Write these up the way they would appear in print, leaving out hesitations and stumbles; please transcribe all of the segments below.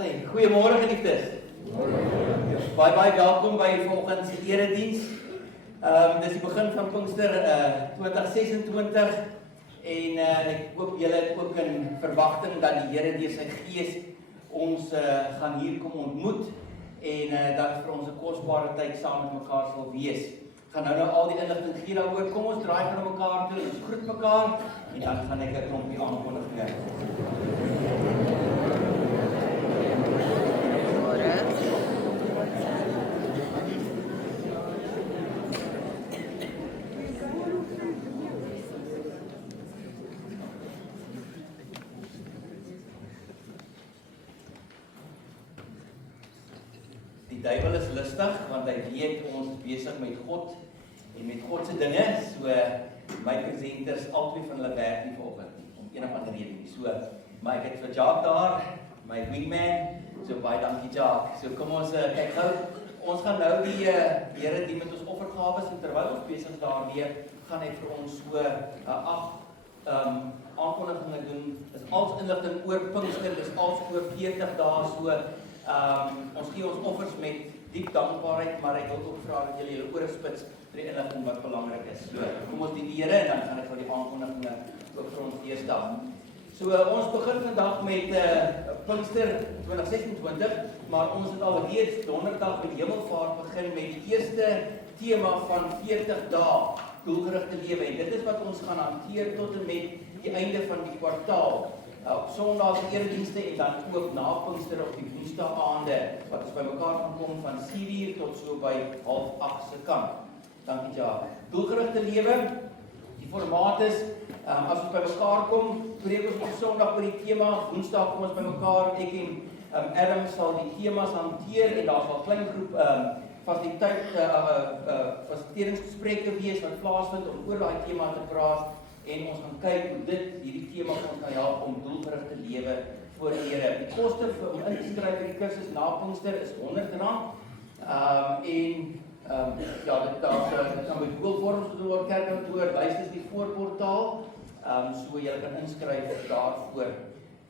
Goeiemôre geliefdes. Baie welkom by vanoggend se erediens. Dis die begin van Pinkster 2026 en ek hoop julle het ook in verwagting dat die Here deur sy Gees ons gaan hier kom ontmoet en dat vir ons 'n kosbare tyd saam met mekaar sal wees. Ek gaan nou al die inligting gee daaroor. Kom ons draai van mekaar toe, ons groet mekaar en dan gaan ek 'n klompie aankondig gee. Die duiwel is lustig want hy weet ons is besig met God en met God se dinge. So my presenters, albei van hulle werk nie vanoggend nie om een of ander rede nie. So maar ek het vir Jacques daar, my wingman. So baie dankie Jacques. So kom ons kyk gou. Ons gaan nou die Here dien met ons offergawes en terwyl ons besig is daarmee, gaan hy vir ons so 8 aankondigings doen. Dis als inligting oor Pinkster, dis als oor 40 dae so. Ons gee ons offers met diep dankbaarheid, maar ek wil ook vra dat julle julle ore spits vir die inligting wat belangrik is. So, kom ons dien die Here en dan gaan ek vir die aankondigings ook vir ons deesdae. So, ons begin vandag met Pinkster 2026, maar ons het al reeds donderdag met Hemelvaart begin met die eerste tema van 40 dae doelgerigte lewe. En dit is wat ons gaan hanteer tot en met die einde van die kwartaal. Op Sondag se eredienste en dan ook na Pinkster op die Woensdaagaande wat ons bymekaar gaan kom van 7:00 tot so by 7:30 se kant. Dankie Jacques. Doelgerigte lewe. Die formaat is as ons bymekaar kom, preek ons op Sondag oor die tema, Woensdag kom ons bymekaar, ek en Adam sal die temas hanteer en daar sal 'n klein groep fasiliteeringsgesprekke wees wat plaasvind om oor daai tema te praat. En ons gaan kyk hoe hierdie tema ons kan help om doelgerigte lewe voor die Here. Die koste om in te skryf vir die kursus na Pinkster is R100. Dit kan by Google Forms door kerkkantoor, wys is die voorportaal. So jy kan inskryf daarvoor.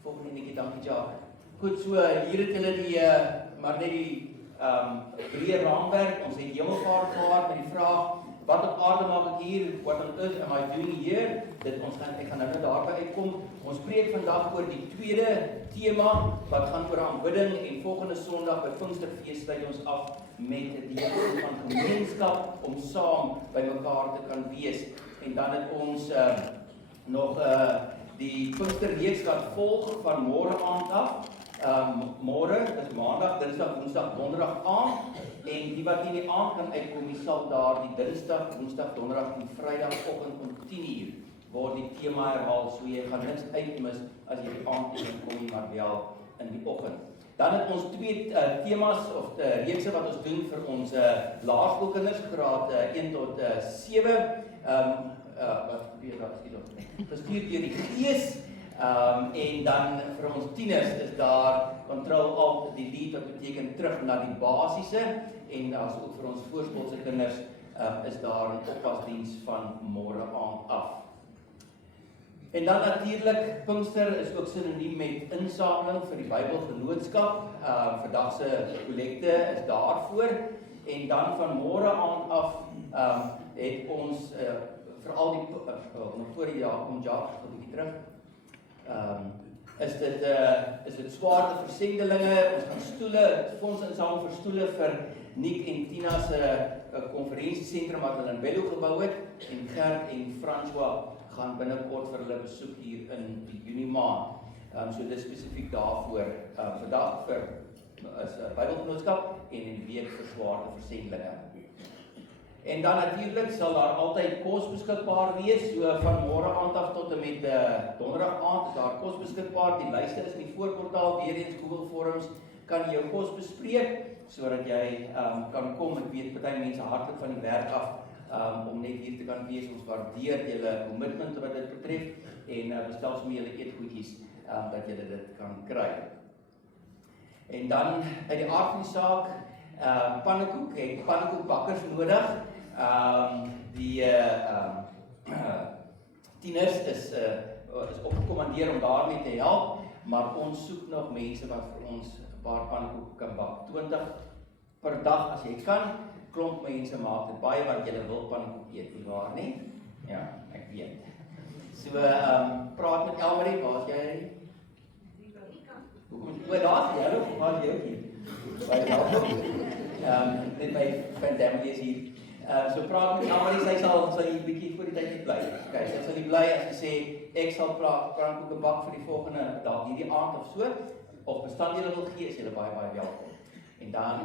Volgende netjie, dankie Jacques. Goed, so hier het julle die breë raamwerk. Ons het Hemelvaart gehad met die vraag: wat op aarde maak ek hier? What on earth am I doing here? Ek gaan nou daarby uitkom. Ons preek vandag oor die tweede tema wat gaan oor aanbidding en volgende Sondag by Pinksterfees sluit ons af met die deel van gemeenskap om saam by mekaar te kan wees. En dan het ons nog die Pinksterreeks wat volg van môre aand af. Môre is Maandag, Dinsdag, Woensdag, Donderdag aand. En die wat in die aand kan uitkom, die sal daar die Dinsdag, Woensdag, Donderdag en Vrydagoggend om 10:00 word die tema herhaal. So jy gaan niks uitmis as jy die aand kom nie, maar wel in die oggend. Dan het ons twee temas of reekse wat ons doen vir ons laerskoolkinders, graad 1 tot 7. Wat gebeur daar skielik? Gestuur deur die Gees. En dan vir ons tieners is daar Control Alt Delete wat beteken terug na die basiese en as ook vir ons voorskoolse kinders is daar 'n oppasdiens van môre aand af. En dan natuurlik Pinkster is ook sinoniem met insameling vir die Bybelgenootskap. Vandag se kollekte is daarvoor en dan van môre aand af het ons veral die voor die jaar kom Jacques 'n bietjie terug. Is dit swaarte vir sendelinge, ons gaan stoele, fonds insamel vir stoele vir Nick en Tina se konferensiesentrum wat hulle in Bello gebou het en Gert en François gaan binnekort vir hulle besoek hier in die Junie maand. So dis spesifiek daarvoor. Vandag vir is Bybelgenootskap en in die week vir swaarte vir sendelinge. En dan natuurlik sal daar altyd kos beskikbaar wees, so van môre aand af tot en met donderdag aand is daar kos beskikbaar. Die lyste is in die voorportaal, weer eens Google Forms, kan jy jou kos bespreek, sodat jy kan kom. Ek weet party mense hartlik van die werk af om net hier te kan wees. Ons waardeer julle commitment wat dit betref en bestel sommer julle eetgoedjies dat julle dit kan kry. En dan uit die aard van die saak, pannekoek, het pannekoekbakkers nodig. Die tieners is opgekommandeer om daarmee te help, maar ons soek nog mense wat vir ons paar pannekoeke kan bak. 20 per dag as jy kan. Klomp mense maak dit baie wat julle wil pannekoek eet, nie waar nie? Ja, ek weet. So, praat met Elmarie, waar is jy? Daar is jy, waar is jy ook hier? Baie welkom. Net my family is hier. So praat met Elmarie, sy sal hier bietjie voor die tyd nie bly. Okay, sy sal nie bly as sy sê, ek sal pannekoeke bak vir die volgende dag, hierdie aand of so, of bestanddele wil gee, is julle baie welkom. En dan,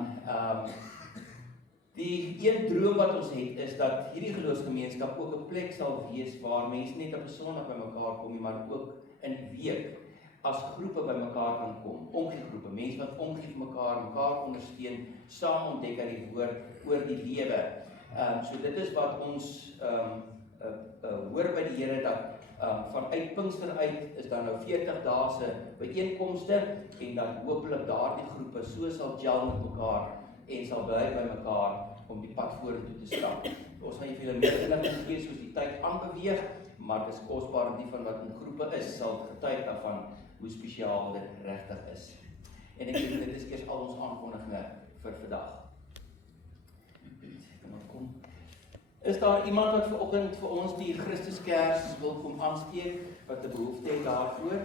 die een droom wat ons het, is dat hierdie geloofsgemeenskap ook 'n plek sal wees waar mense net op 'n Sondag bymekaar kom, maar ook in die week as groepe bymekaar kan kom, omgiegroepe, mense wat omgee vir mekaar ondersteun, saam ontdek uit die woord oor die lewe. So dit is wat ons hoor by die Here dat vanuit Pinkster uit is daar nou 40 dae se byeenkomste en dat hopelik daardie groepe so sal gel met mekaar en sal bly by mekaar om die pad vorentoe te stap. Ons gaan julle meer inligting gee soos die tyd aanbeweeg, maar dis kosbaar die van wat in groepe is, sal getuig daarvan hoe spesiaal dit regtig is. En ek dink dit is eers al ons aankondigings vir vandag. Kom. Is daar iemand wat vanoggend vir ons die Christuskers wil kom aansteek, wat 'n behoefte het daarvoor?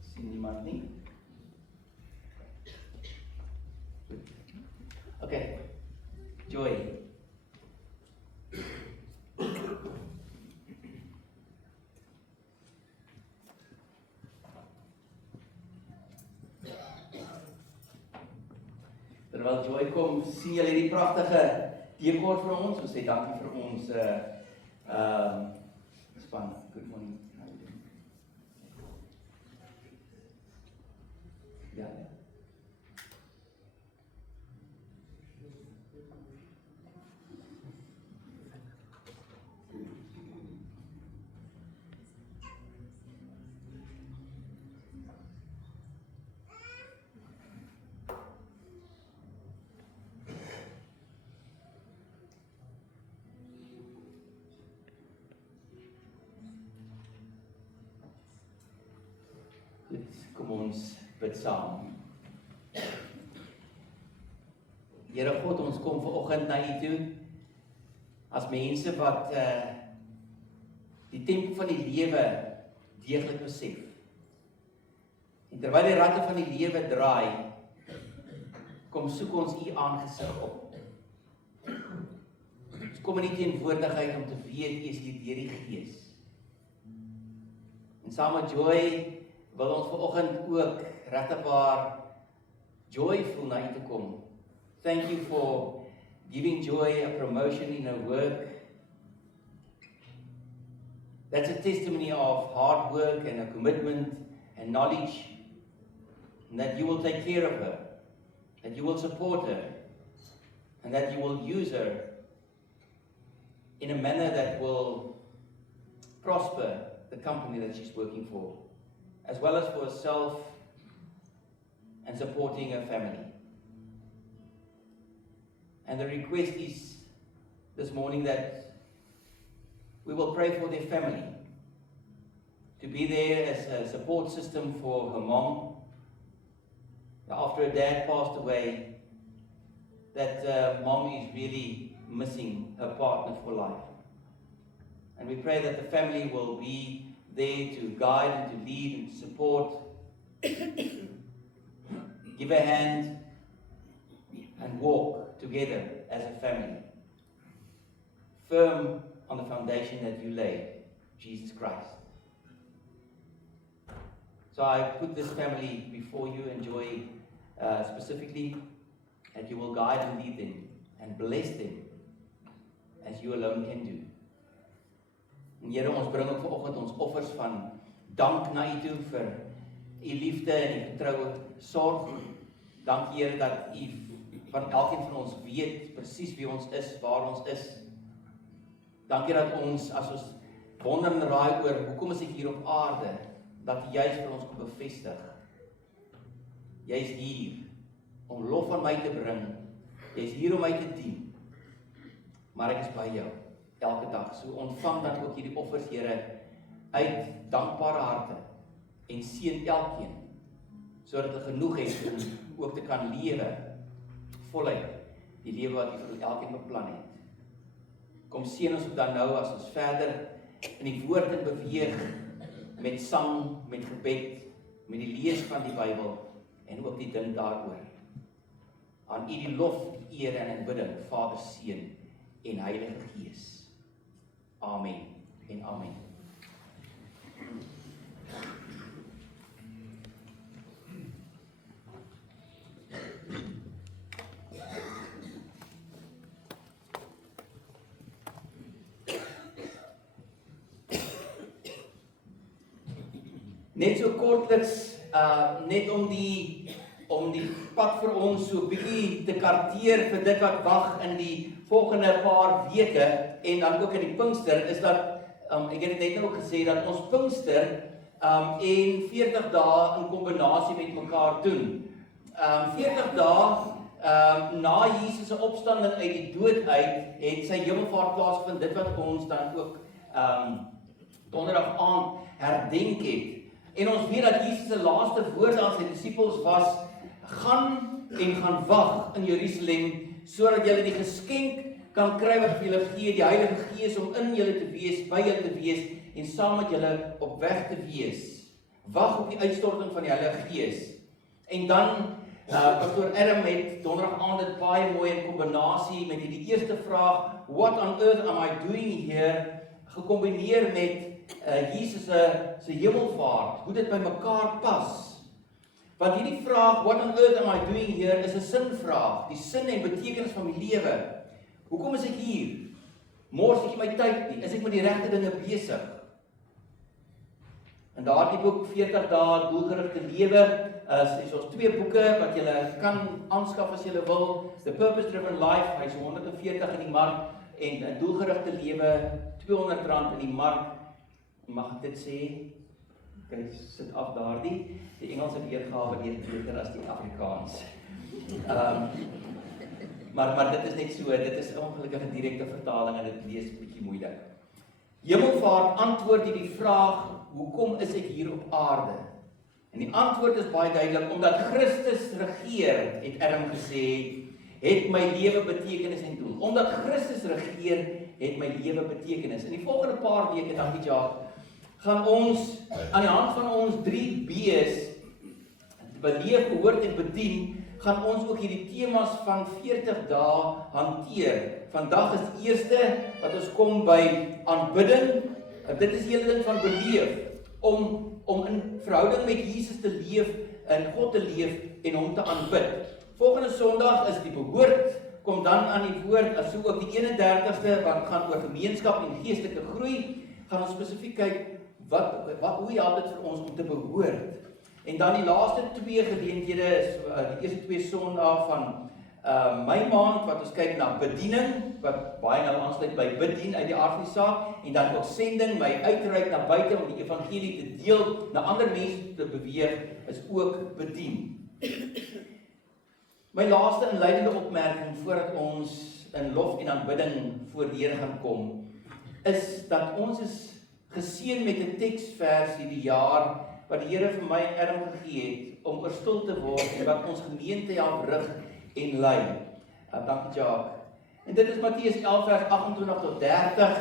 Sien niemand nie? Okay. Joy. Terwyl Joy kom, sien julle hierdie pragtige dekor vir ons. Ons sê dankie vir ons span. Good morning. Ja. Kom ons bid saam. Here God, ons kom vanoggend na U toe as mense wat die tempo van die lewe deeglik besef. En terwyl die ratte van die lewe draai, kom soek ons U aangesig op. Ons kom in die teenwoordigheid om te weet U is hier deur die Gees. En saam met Joy wil ons vanoggend ook regtig waar joyful na U te kom. Thank you for giving Joy a promotion in her work. That's a testimony of hard work and a commitment and knowledge, and that you will take care of her, that you will support her, and that you will use her in a manner that will prosper the company that she's working for, as well as for herself and supporting her family. And the request is this morning that we will pray for their family, to be there as a support system for her mom. After her dad passed away, that mom is really missing her partner for life. And we pray that the family will be there to guide and to lead and to support, give a hand and walk together as a family, firm on the foundation that you laid, Jesus Christ. So I put this family before you, and Joy specifically, that you will guide and lead them and bless them as you alone can do. En Here, ons bring ook vanoggend ons offers van dank na U toe vir U liefde en U getroue sorg. Dankie Here dat U van elkeen van ons weet presies wie ons is, waar ons is. Dankie dat ons, as ons wonder en raai oor hoekom is ek hier op aarde, dat U juis vir ons kom bevestig. Jy is hier om lof aan my te bring. Jy is hier om my te dien. Maar ek is by jou. elke dag. So ontvang dan ook hierdie offers, Here, uit dankbare harte en seën elkeen, sodat hulle genoeg het om ook te kan lewe voluit die lewe wat U vir elkeen beplan het. Kom seën ons dan nou as ons verder in die woord in beweeg met sang, met gebed, met die lees van die Bybel en ook die ding daaroor. Aan U die lof, die eer en aanbidding, Vader, Seun en Heilige Gees. Amen en amen. Net so kortliks, net om die pad vir ons so 'n bietjie te karteer vir dit wat wag in die volgende paar weke en dan ook in die Pinkster, is dat, ek het net nou gesê, dat ons Pinkster en 40 dae in kombinasie met mekaar doen. 40 dae na Jesus se opstanding uit die dood uit, het sy hemelvaart plaasgevind, dit wat ons dan ook donderdag aand herdenk het. En ons weet dat Jesus se laaste woorde aan sy disippels was, gaan en gaan wag in Jerusalem, sodat julle die geskenk kan kry wat vir julle gee, die Heilige Gees om in julle te wees, by julle te wees en saam met julle op weg te wees. Wag op die uitstorting van die Heilige Gees. En dan, Pastor Adam het donderdag aand dit baie mooi in kombinasie met die eerste vraag, what on earth am I doing here, gekombineer met Jesus se hemelvaart, hoe dit by mekaar pas. Want hierdie vraag, what on earth am I doing here, is 'n sinvraag, die sin en betekenis van my lewe. Hoekom is ek hier? Mors ek my tyd nie? Is ek met die regte dinge besig? In daardie boek 40 dae doelgerigte lewe, is ons 2 boeke wat julle kan aanskaf as julle wil. The Purpose Driven Life, hy is 140 in die mark, en 'n doelgerigte lewe, R200 in die mark. Mag ek dit sê? Kyk, sit af daardie. Die Engelse weergawe lees beter as die Afrikaans. Maar dit is net so, dit is 'n ongelukkige direkte vertaling en dit lees bietjie moeilik. Hemelvaart antwoord hierdie vraag, hoekom is ek hier op aarde? En die antwoord is baie duidelik, omdat Christus regeer, het Adam gesê, het my lewe betekenis en doel. Omdat Christus regeer, het my lewe betekenis. In die volgende paar weke, dankie Jacques, gaan ons aan die hand van ons 3 B's, beleef, behoort en bedien, gaan ons ook hierdie temas van 40 dae hanteer. Vandag is die eerste wat ons kom by aanbidding. Dit is die hele ding van beleef, om in verhouding met Jesus te leef, in God te leef en hom te aanbid. Volgende Sondag is die behoort, kom dan aan die woord, asook ook die 31ste wat gaan oor gemeenskap en geestelike groei, gaan ons spesifiek kyk hoe help dit vir ons om te behoort. En dan die laaste 2 geleenthede is die eerste 2 Sondae van my maand wat ons kyk na bediening, wat baie nou aansluit by bedien uit die aard van die saak, en dan ook sending, my uitreik na buite om die evangelie te deel, na ander mense te beweeg, is ook bedien. My laaste inleidende opmerking voordat ons in lof en aanbidding voor die Here gaan kom, is dat ons is geseën met 'n teksvers hierdie jaar wat die Here vir my en Adam gegee het om oor stil te word en wat ons gemeente help rig en lei. Dankie Jacques. En dit is Matteus 11 vers 28 tot 30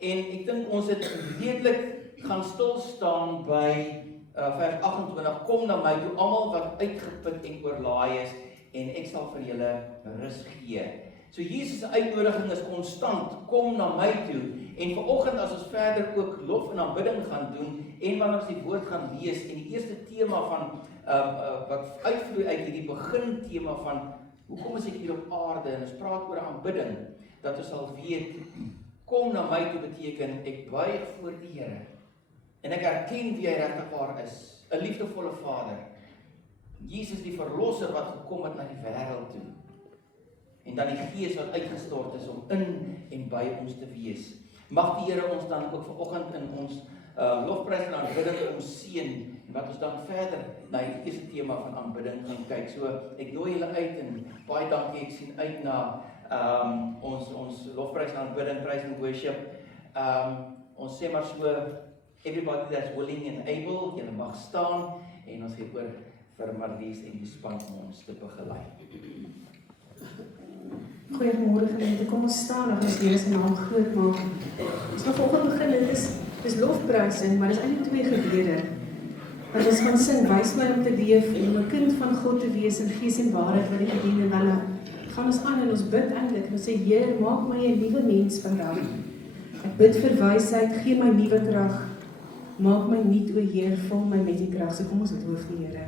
en ek dink ons het redelik gaan stil staan by vers 28. Kom na my toe almal wat uitgeput en oorlaai is en ek sal vir julle rus gee. So Jesus se uitnodiging is konstant, kom na my toe. En vanoggend as ons verder ook lof en aanbidding gaan doen en wanneer ons die woord gaan lees en die eerste tema van wat uitvloei uit hierdie begin tema van hoekom is ek hier op aarde en ons praat oor aanbidding, dat ons sal weet, kom na my toe beteken ek buig voor die Here en ek erken wie hy regtig waar is, 'n liefdevolle Vader. Jesus die verlosser wat gekom het na die wêreld toe. En dan die Gees wat uitgestort is om in en by ons te wees. Mag die Here ons dan ook vanoggend in ons lofprys en aanbidding ons seën en wat ons dan verder na die eerste tema van aanbidding gaan kyk. So ek nooi julle uit en baie dankie, ek sien uit na ons lofprys en aanbidding, praise and worship. Ons sê maar so, everybody that's willing and able, julle mag staan, en ons gee oor vir Marlies en die span om ons te begelei. Goeiemôre gemeente, kom ons staan, en ons Here se naam groot maak. Ons gaan vanoggend begin, dit is lofprysing, maar dit is eintlik twee gebede. Wat ons gaan sing, wys my om te leef, om 'n kind van God te wees in gees en waarheid wat ek bedien en dan gaan ons aan en ons bid eintlik, en ons sê, Heer, maak my 'n nuwe mens vandag. Ek bid vir wysheid, gee my nuwe krag, maak my nuut, o Heer, vul my met die krag. So kom ons loof die Here.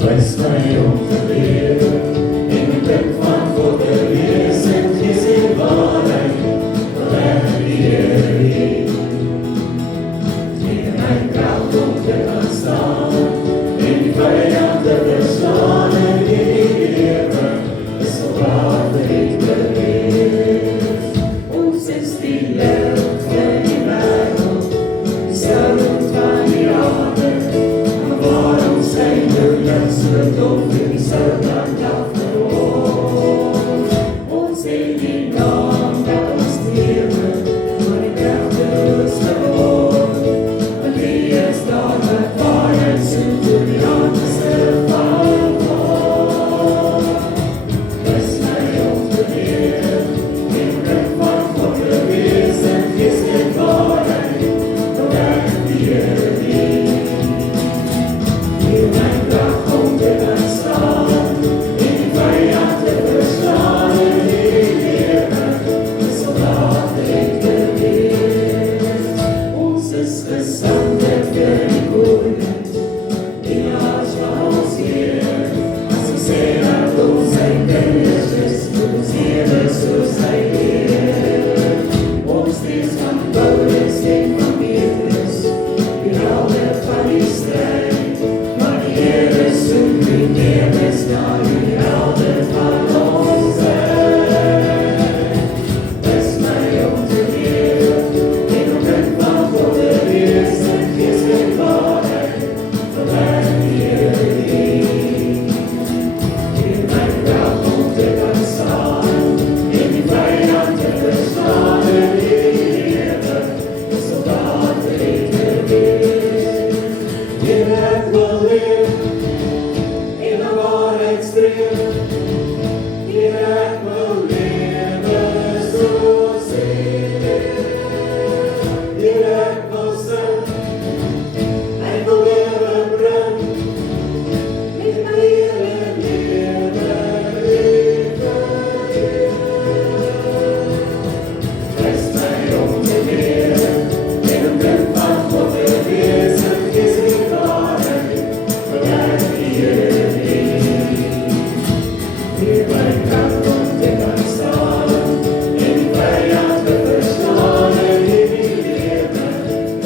Wys my om te leef, en die kind van God te wees, en gees en waarheid, waar die Here leef. Gee my krag om te kan staan, en die vyand te verslaan, en die lewe is so waardig te wees. Ons is die lig van die wêreld, die sout van die aarde, maar waarom skyn jou lig so dof en die sout brand afgewoon? Ons het die naam dat ons lewe, maar die kragteloos geword. En wie is daar met waarheid soek toe die hande se val word? Wys my om te leef, en kind van God te wees, en gees en waarheid, waar die Here leef. Gee my krag om te kan staan, en die vyand te verslaan, en die lewe is so waardig te wees. Ons is gesande vir die koning, die hart van ons Heer. As ons sê dat ons sy kinders is, ons Here soos hy leer. Ons lees van Paulus en van Petrus, die helde van die stryd, maar die Here soek die lewens na die helde van ons tyd. Wys my om te leef, en om kind van God te wees, en gees en waarheid, waar die Here leef. Gee my krag om te kan staan, en die vyand te verslaan, en die lewe is so waardig te wees. Here, ek wil leef, in 'n waarheid streef. Here, ek wil lewe soos U leef. Here, ek wil sing, ek wil lewe bring, met my hele lewe lief vir U. Wys my om te leef, en om kind van God te wees, en gees en waarheid, waar die Here leef. Gee my krag om te kan staan, en die vyand te verslaan, en die lewe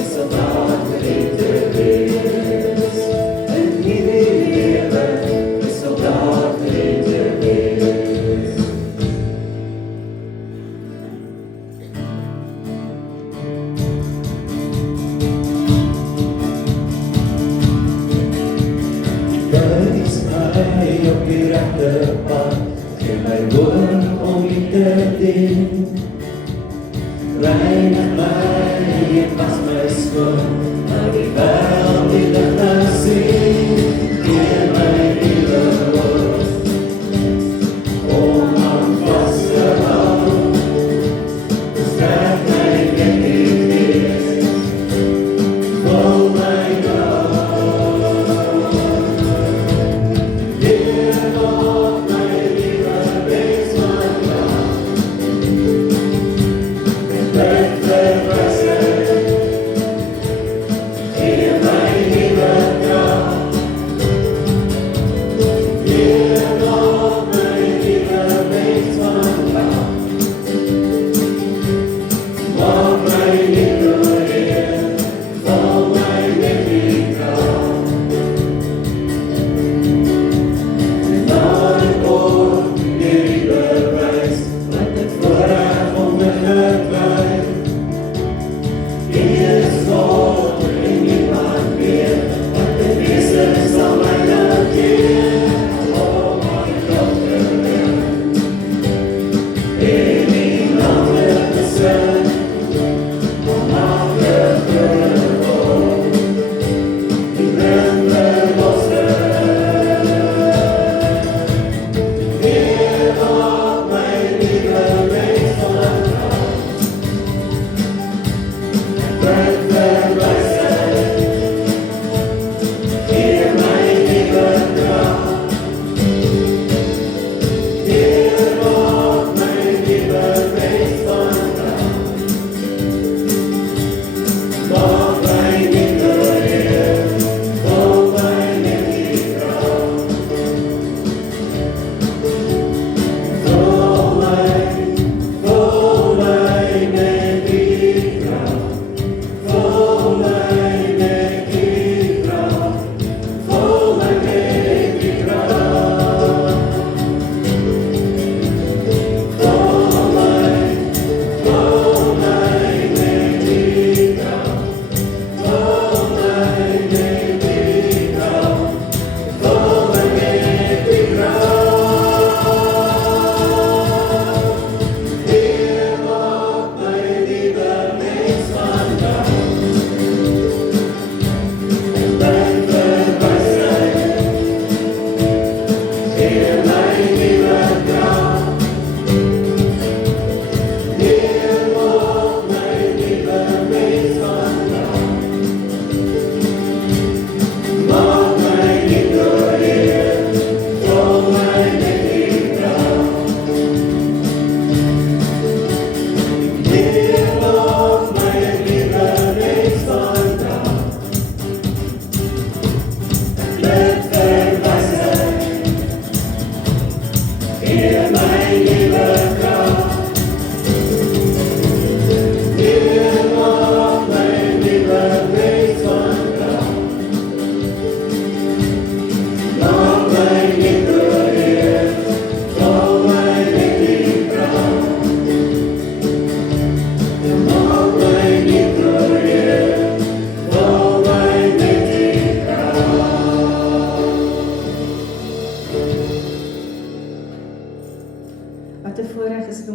is so waardig te wees. En die lewe is so waardig te wees. Wys my op die regte pad, gee my woon om U te dien. Reinig my en was my skoon, laat die wêreld die lig nou sien. Gee my nuwe woord, om aan vas te hou. Versterk my in U gees, vul my nou. Heer, maak my nuwe mens vandag, met bid vir wysheid. Gee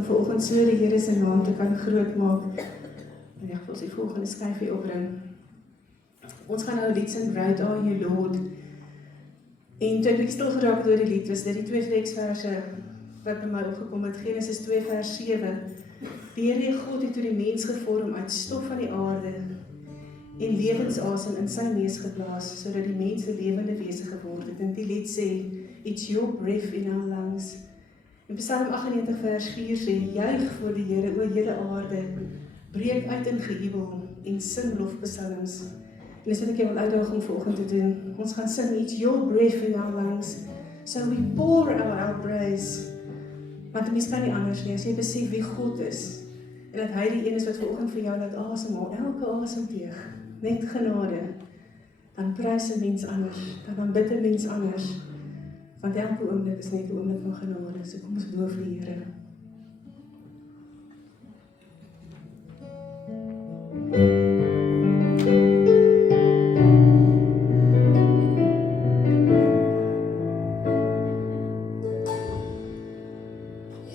vanoggend so die Here se naam te kan groot maak. En ek wil die volgende skyfie opbring. Ons gaan nou 'n lied sing, Great Are You Lord. En toe ek stil geraak het oor die lied, was dit die 2 teksverse wat by my opgekom het, Genesis 2 vers 7. Die Here God het toe die mens gevorm uit stof van die aarde en lewensasem in sy neus geblaas, sodat die mens 'n lewende wese geword het. En die lied sê, It's your breath in our lungs. En Psalm 98 vers 4 sê, juig voor die Here, o hele aarde, breek uit in gejubel en sing lofpsalms. En dis wat ek jou wil uitdaag om vanoggend te doen. Ons gaan sing, It's your breath in our lungs. So we pour our praise. Want die mens kan nie anders nie, as jy besef wie God is, en dat hy die een is wat vanoggend vir jou laat asemhaal, elke asemteug, net genade, dan prys 'n mens anders, dan bid 'n mens anders, want elke oomblik is net 'n oomblik van genade, so kom ons loof die Here.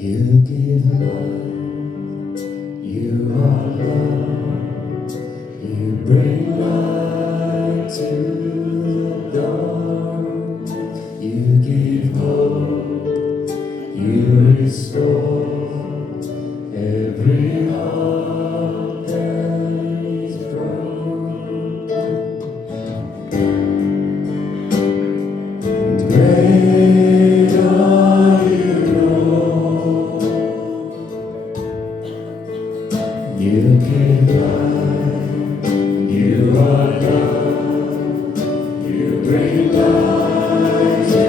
You give life, you are love, you bring light to the dark, you give hope, you restore every heart that is broken. Great are you, Lord. You give life, you are love, you bring light to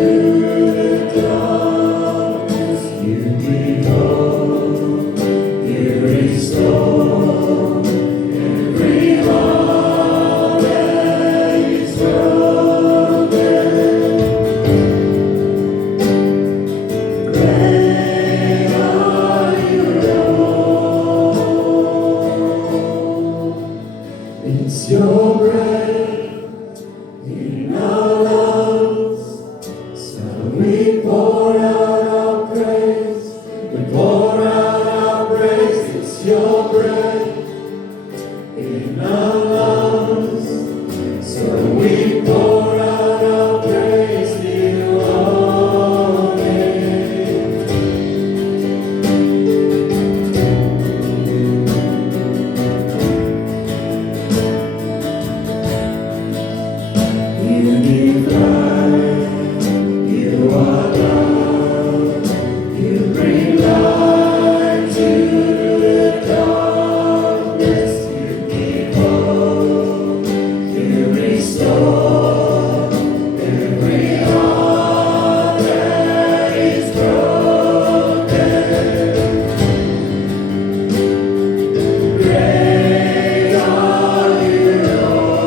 the darkness, you give hope, you restore every heart that is broken. Great are you, Lord. It's your breath in our lungs, so we pour out our praise, we pour out our praise. It's your breath in our lungs, so we pour out our praise to you only. You give life, you are love, you bring light to the darkness, you give hope, you restore every heart that is broken. Great are you, Lord.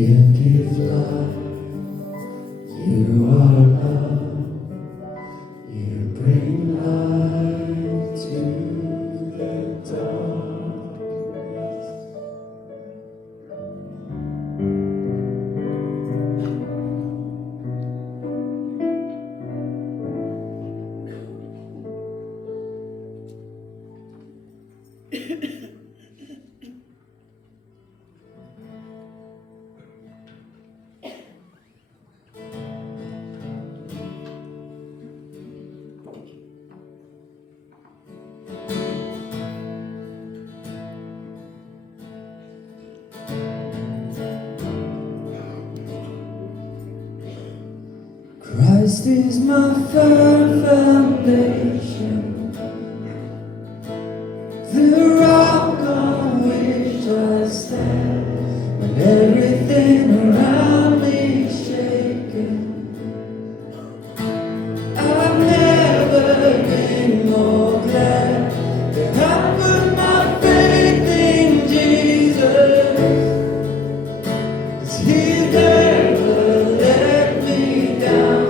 You give life, you are love, you bring light to the darkness. Christ is my firm foundation, the rock on which I stand when everything around me is shaken. I've never been more glad that I put my faith in Jesus, 'cause He's never let me down.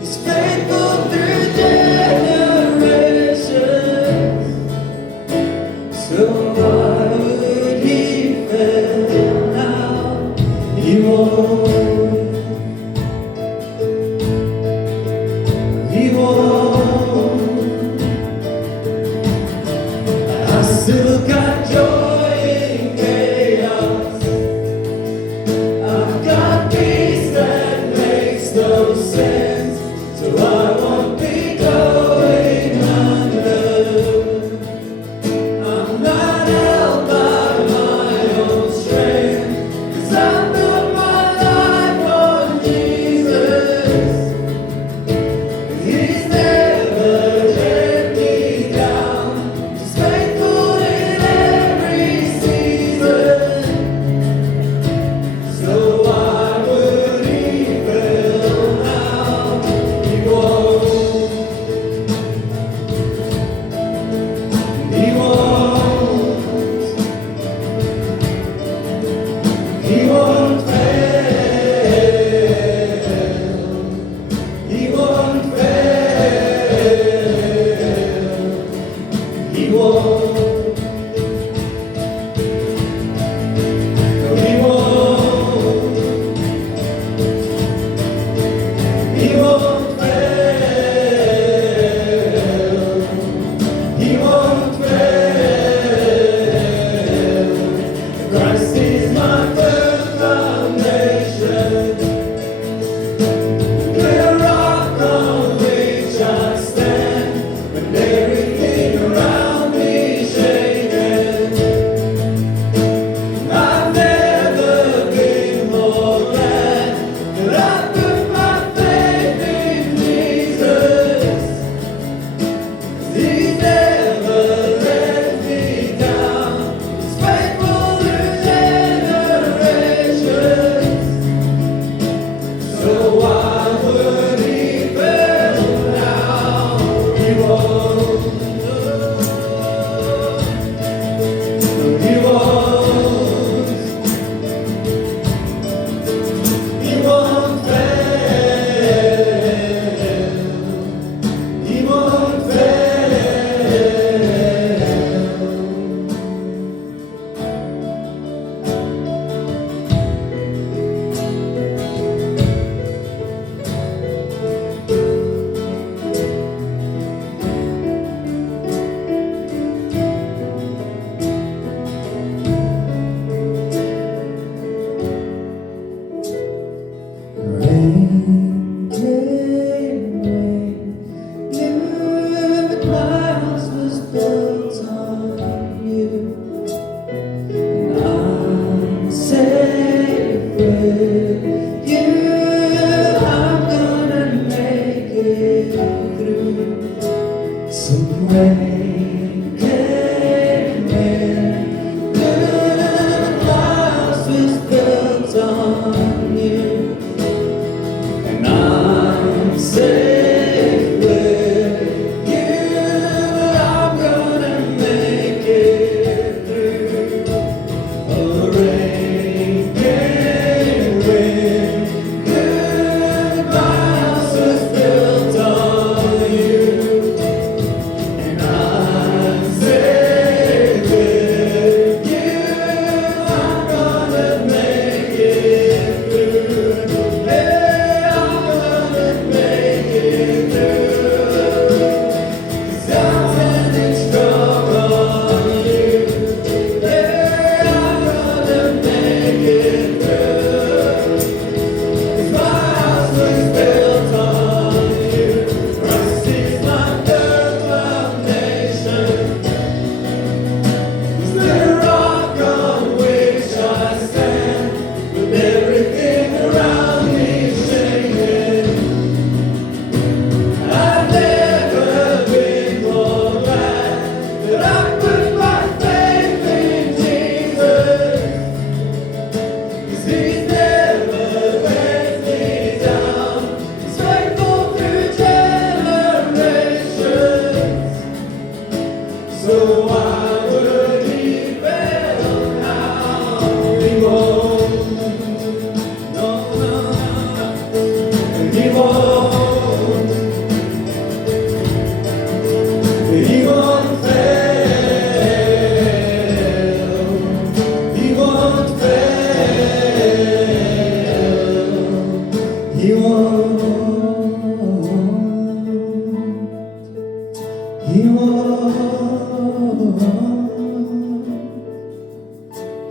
He's faithful through generations. So why would He fail now? He won't. He won't. I still got joy in chaos. I've got peace that makes no sense. So I won't be going under. I'm not held by my own strength, 'cause I put my life on Jesus. He's never let me down. He's faithful in every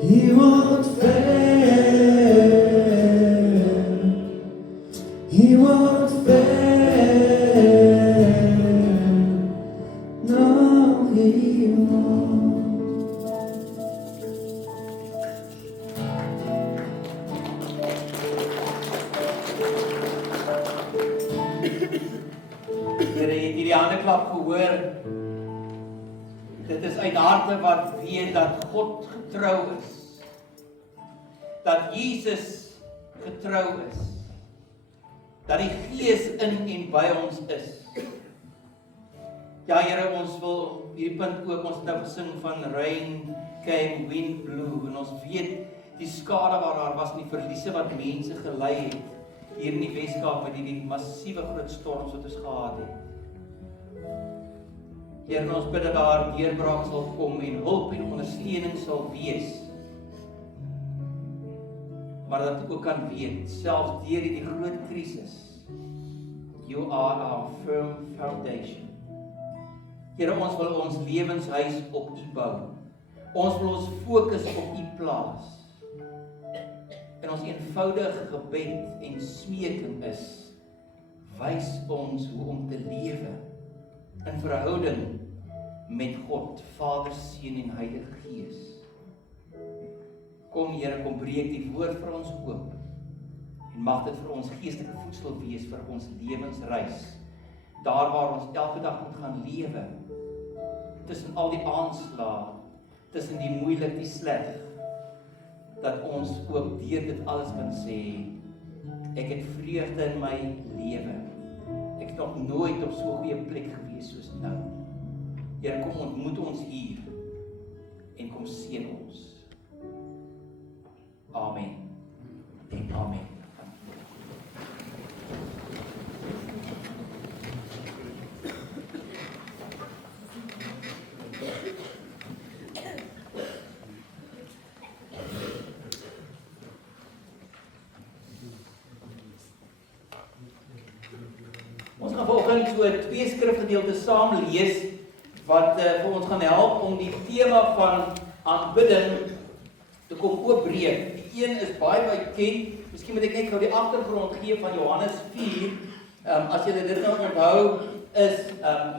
He won't fail. He won't fail. No, He won't. Here het hierdie hande klap gehoor. Dit is uit harte wat weet dat God getrou is. Dat Jesus getrou is. Dat die Gees in en by ons is. Ja Here, ons wil hierdie punt ook, ons het nou gesing van Rain Came, Wind Blew, en ons weet die skade wat daar was en die verliese wat mense gelei het hier in die Weskaap met die massiewe groot storms wat ons gehad het. Here, ons bid dat daar deurbraak sal kom en hulp en ondersteuning sal wees. Maar dat ek ook kan weet, selfs deur die groot krisis, You are our firm foundation. Here, ons wil ons lewenshuis op U bou. Ons wil ons fokus op U plaas. En ons eenvoudige gebed en smeking is, wys ons hoe om te lewe in verhouding met God, Vader, Seun en Heilige Gees. Kom Here, kom breek die woord vir ons oop en mag dit vir ons geestelike voedsel wees vir ons lewensreis. Daar waar ons elke dag moet gaan lewe, tussen al die aanslae, tussen die moeilik, die sleg, dat ons ook deur dit alles kan sê, ek het vreugde in my lewe. Ek het nog nooit op so 'n goeie plek gewees soos nou. Here, kom ontmoet ons hier en kom seën ons. Amen. En amen. Ons gaan vanoggend so 2 skrifgedeeltes saam lees wat vir ons gaan help om die tema van aanbidding te kom oopbreek. Die een is baie bekend. Miskien moet ek net gou die agtergrond gee van Johannes 4. As julle dit nou onthou, is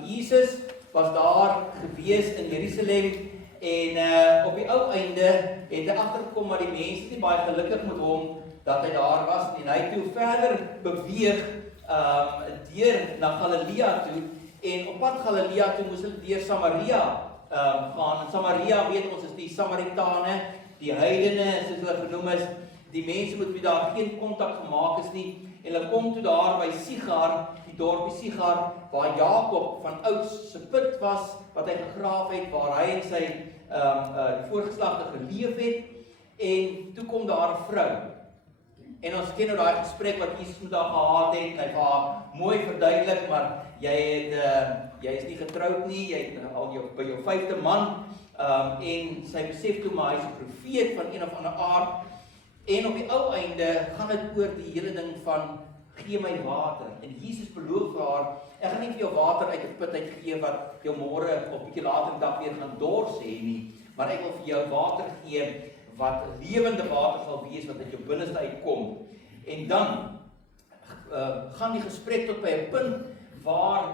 Jesus was daar gewees in Jerusalem en op die ou einde het hy agtergekom maar die mense nie baie gelukkig met hom dat hy daar was en hy het toe verder beweeg deur na Galilea toe en op pad Galilea toe moes hulle deur Samaria gaan. En Samaria, weet ons, is die Samaritane, die heidene, soos hulle genoem is, die mense met wie daar geen kontak gemaak is nie, en hulle kom toe daar by Sigar, die dorpie Sigar, waar Jakob van ouds se put was, wat hy gegraaf het, waar hy en sy voorgeslagte geleef het, en toe kom daar 'n vrou. En ons ken nou daai gesprek wat Jesus met haar gehad het, en hy vir haar mooi verduidelik, maar jy is nie getroud nie, jy het al by jou 5de man, en sy besef toe maar hy is 'n profeet van een of ander aard, en op die ou einde gaan dit oor die hele ding van gee my water, en Jesus beloof vir haar, ek gaan nie vir jou water uit 'n put uit gee wat jou môre of bietjie later in die dag weer gaan dors hê nie, maar ek wil vir jou water gee wat lewende water sal wees wat uit jou binneste uitkom. En dan gaan die gesprek tot by 'n punt waar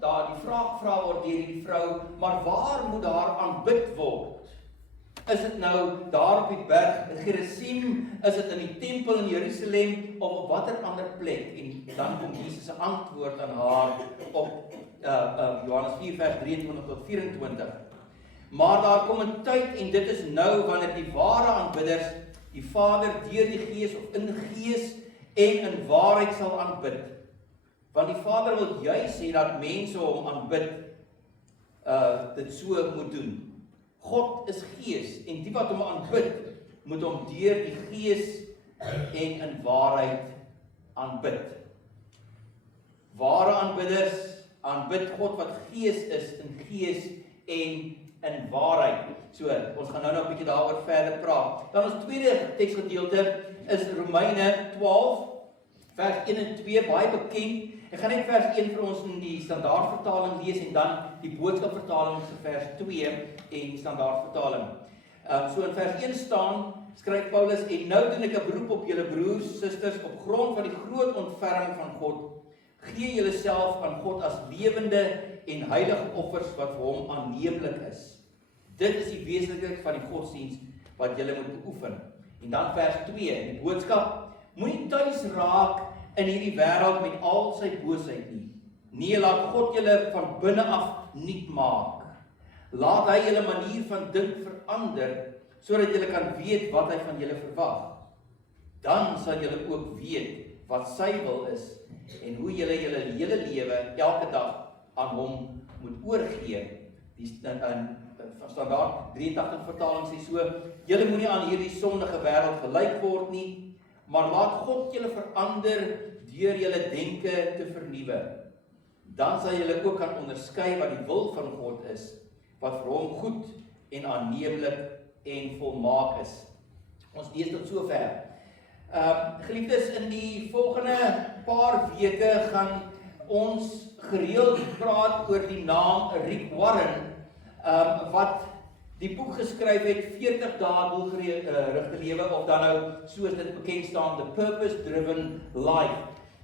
daar die vraag gevra word deur die vrou, maar waar moet daar aanbid word? Is dit nou daar op die berg in Gerizim, is dit in die tempel in Jerusalem of op watter ander plek? En dan kom Jesus se antwoord aan haar op Johannes 4 vers 23 tot 24. Maar daar kom 'n tyd en dit is nou wanneer die ware aanbidders die Vader deur die Gees of in Gees en in waarheid sal aanbid. Want die Vader wil juis hê dat mense hom aanbid, dit so moet doen. God is Gees en die wat hom aanbid, moet hom deur die Gees en in waarheid aanbid. Ware aanbidders aanbid God wat Gees is, in Gees en in waarheid. So, ons gaan nou 'n bietjie daaroor verder praat. Dan ons tweede teksgedeelte is Romeine 12 vers 1 en 2, baie bekend. Ek gaan net vers 1 vir ons in die standaardvertaling lees en dan die boodskapvertaling se vers 2 en die standaardvertaling. So in vers 1 staan, skryf Paulus, en nou doen ek 'n beroep op julle broers, susters, op grond van die groot ontferming van God, gee julle self aan God as lewende en heilige offers wat vir hom aanneemlik is. Dit is die wesentlikheid van die godsdienst wat julle moet beoefen. En dan vers 2, die boodskap, moenie tuis raak in hierdie wêreld met al sy boosheid nie. Nee, laat God julle van binne af nuut maak. Laat hy julle manier van dink verander, sodat julle kan weet wat hy van julle verwag. Dan sal julle ook weet wat sy wil is en hoe julle hele lewe elke dag aan hom moet oorgee. Die standaard 83 vertaling sê so, julle moenie aan hierdie sondige wêreld gelyk word nie, maar laat God julle verander deur julle denke te vernuwe. Dan sal julle ook kan onderskei wat die wil van God is, wat vir hom goed en aanneemlik en volmaak is. Ons lees tot sover. Geliefdes, in die volgende paar weke gaan ons gereeld praat oor die naam Rick Warren, wat die boek geskryf het, 40 dae doelgerigte lewe, of dan nou, soos dit bekend staan, The Purpose Driven Life.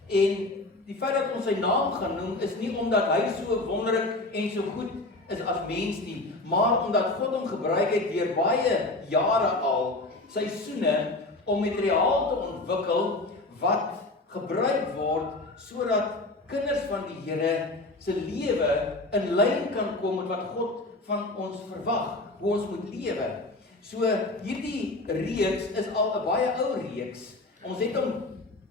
En die feit dat ons sy naam gaan noem, is nie omdat hy so wonderlik en so goed is as mens nie, maar omdat God hom gebruik het deur baie jare al, seisoene, om materiaal te ontwikkel, wat gebruik word, sodat kinders van die Here se lewe in lyn kan kom met wat God van ons verwag, hoe ons moet lewe. So hierdie reeks is al 'n baie ou reeks. Ons het hom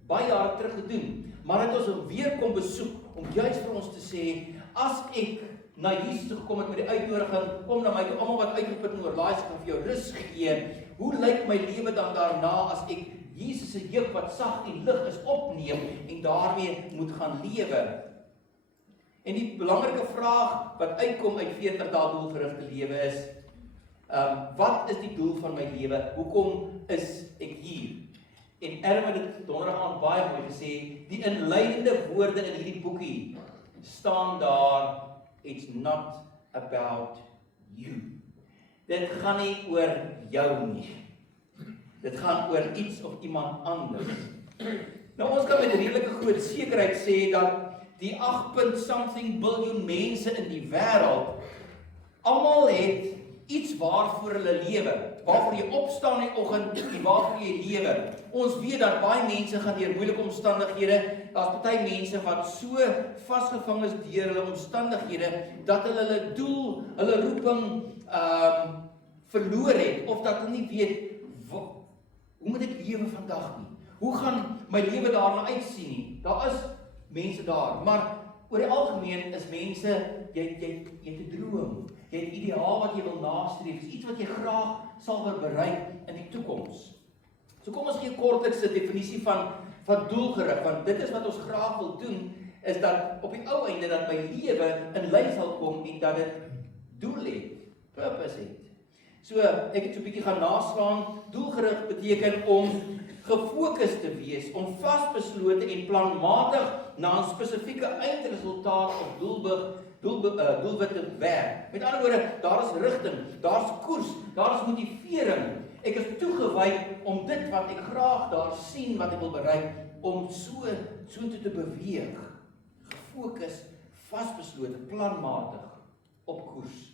baie jare terug gedoen, maar het ons hom weer kom besoek om juis vir ons te sê, as ek na Jesus gekom het met die uitnodiging, kom na my toe, almal wat uitgeput en oorlaai is, kan vir jou rus gee. Hoe lyk my lewe dan daarna as ek Jesus se juk wat sag en lig is opneem en daarmee moet gaan lewe? En die belangrike vraag wat uitkom uit 40 dae doelgerigte lewe is, wat is die doel van my lewe? Hoekom is ek hier? En Adam het dit donderdag aand baie mooi gesê, die inleidende woorde in hierdie boekie staan daar, it's not about you. Dit gaan nie oor jou nie. Dit gaan oor iets of iemand anders. Nou ons kan met redelike groot sekerheid sê dat die 8.something biljoen mense in die wêreld, almal het iets waarvoor hulle lewe, waarvoor jy opstaan in die oggend en waarvoor jy lewe. Ons weet dat baie mense gaan deur moeilike omstandighede, daar's party mense wat so vasgevang is deur hulle omstandighede, dat hulle doel, hulle roeping verloor het, of dat hulle nie weet, hoe moet ek lewe vandag nie? Hoe gaan my lewe daarna uitsien nie? Daar is mense daar, maar oor die algemeen is mense, jy het 'n droom, jy het 'n ideaal wat jy wil nastreef, iets wat jy graag sal wil bereik in die toekoms. So kom ons gee kortliks 'n definisie van doelgerig, want dit is wat ons graag wil doen, is dat op die ou einde dat my lewe in lyn sal kom en dat dit doel het, purpose het. So ek het so 'n bietjie gaan naslaan. Doelgerig beteken om gefokus te wees, om vasbeslote en planmatig na 'n spesifieke eindresultaat of doelwit te werk. Met ander woorde, daar is rigting, daar is koers, daar is motivering. Ek is toegewy om dit wat ek graag daar sien, wat ek wil bereik, om so te beweeg. Gefokus, vasbeslote, planmatig, op koers.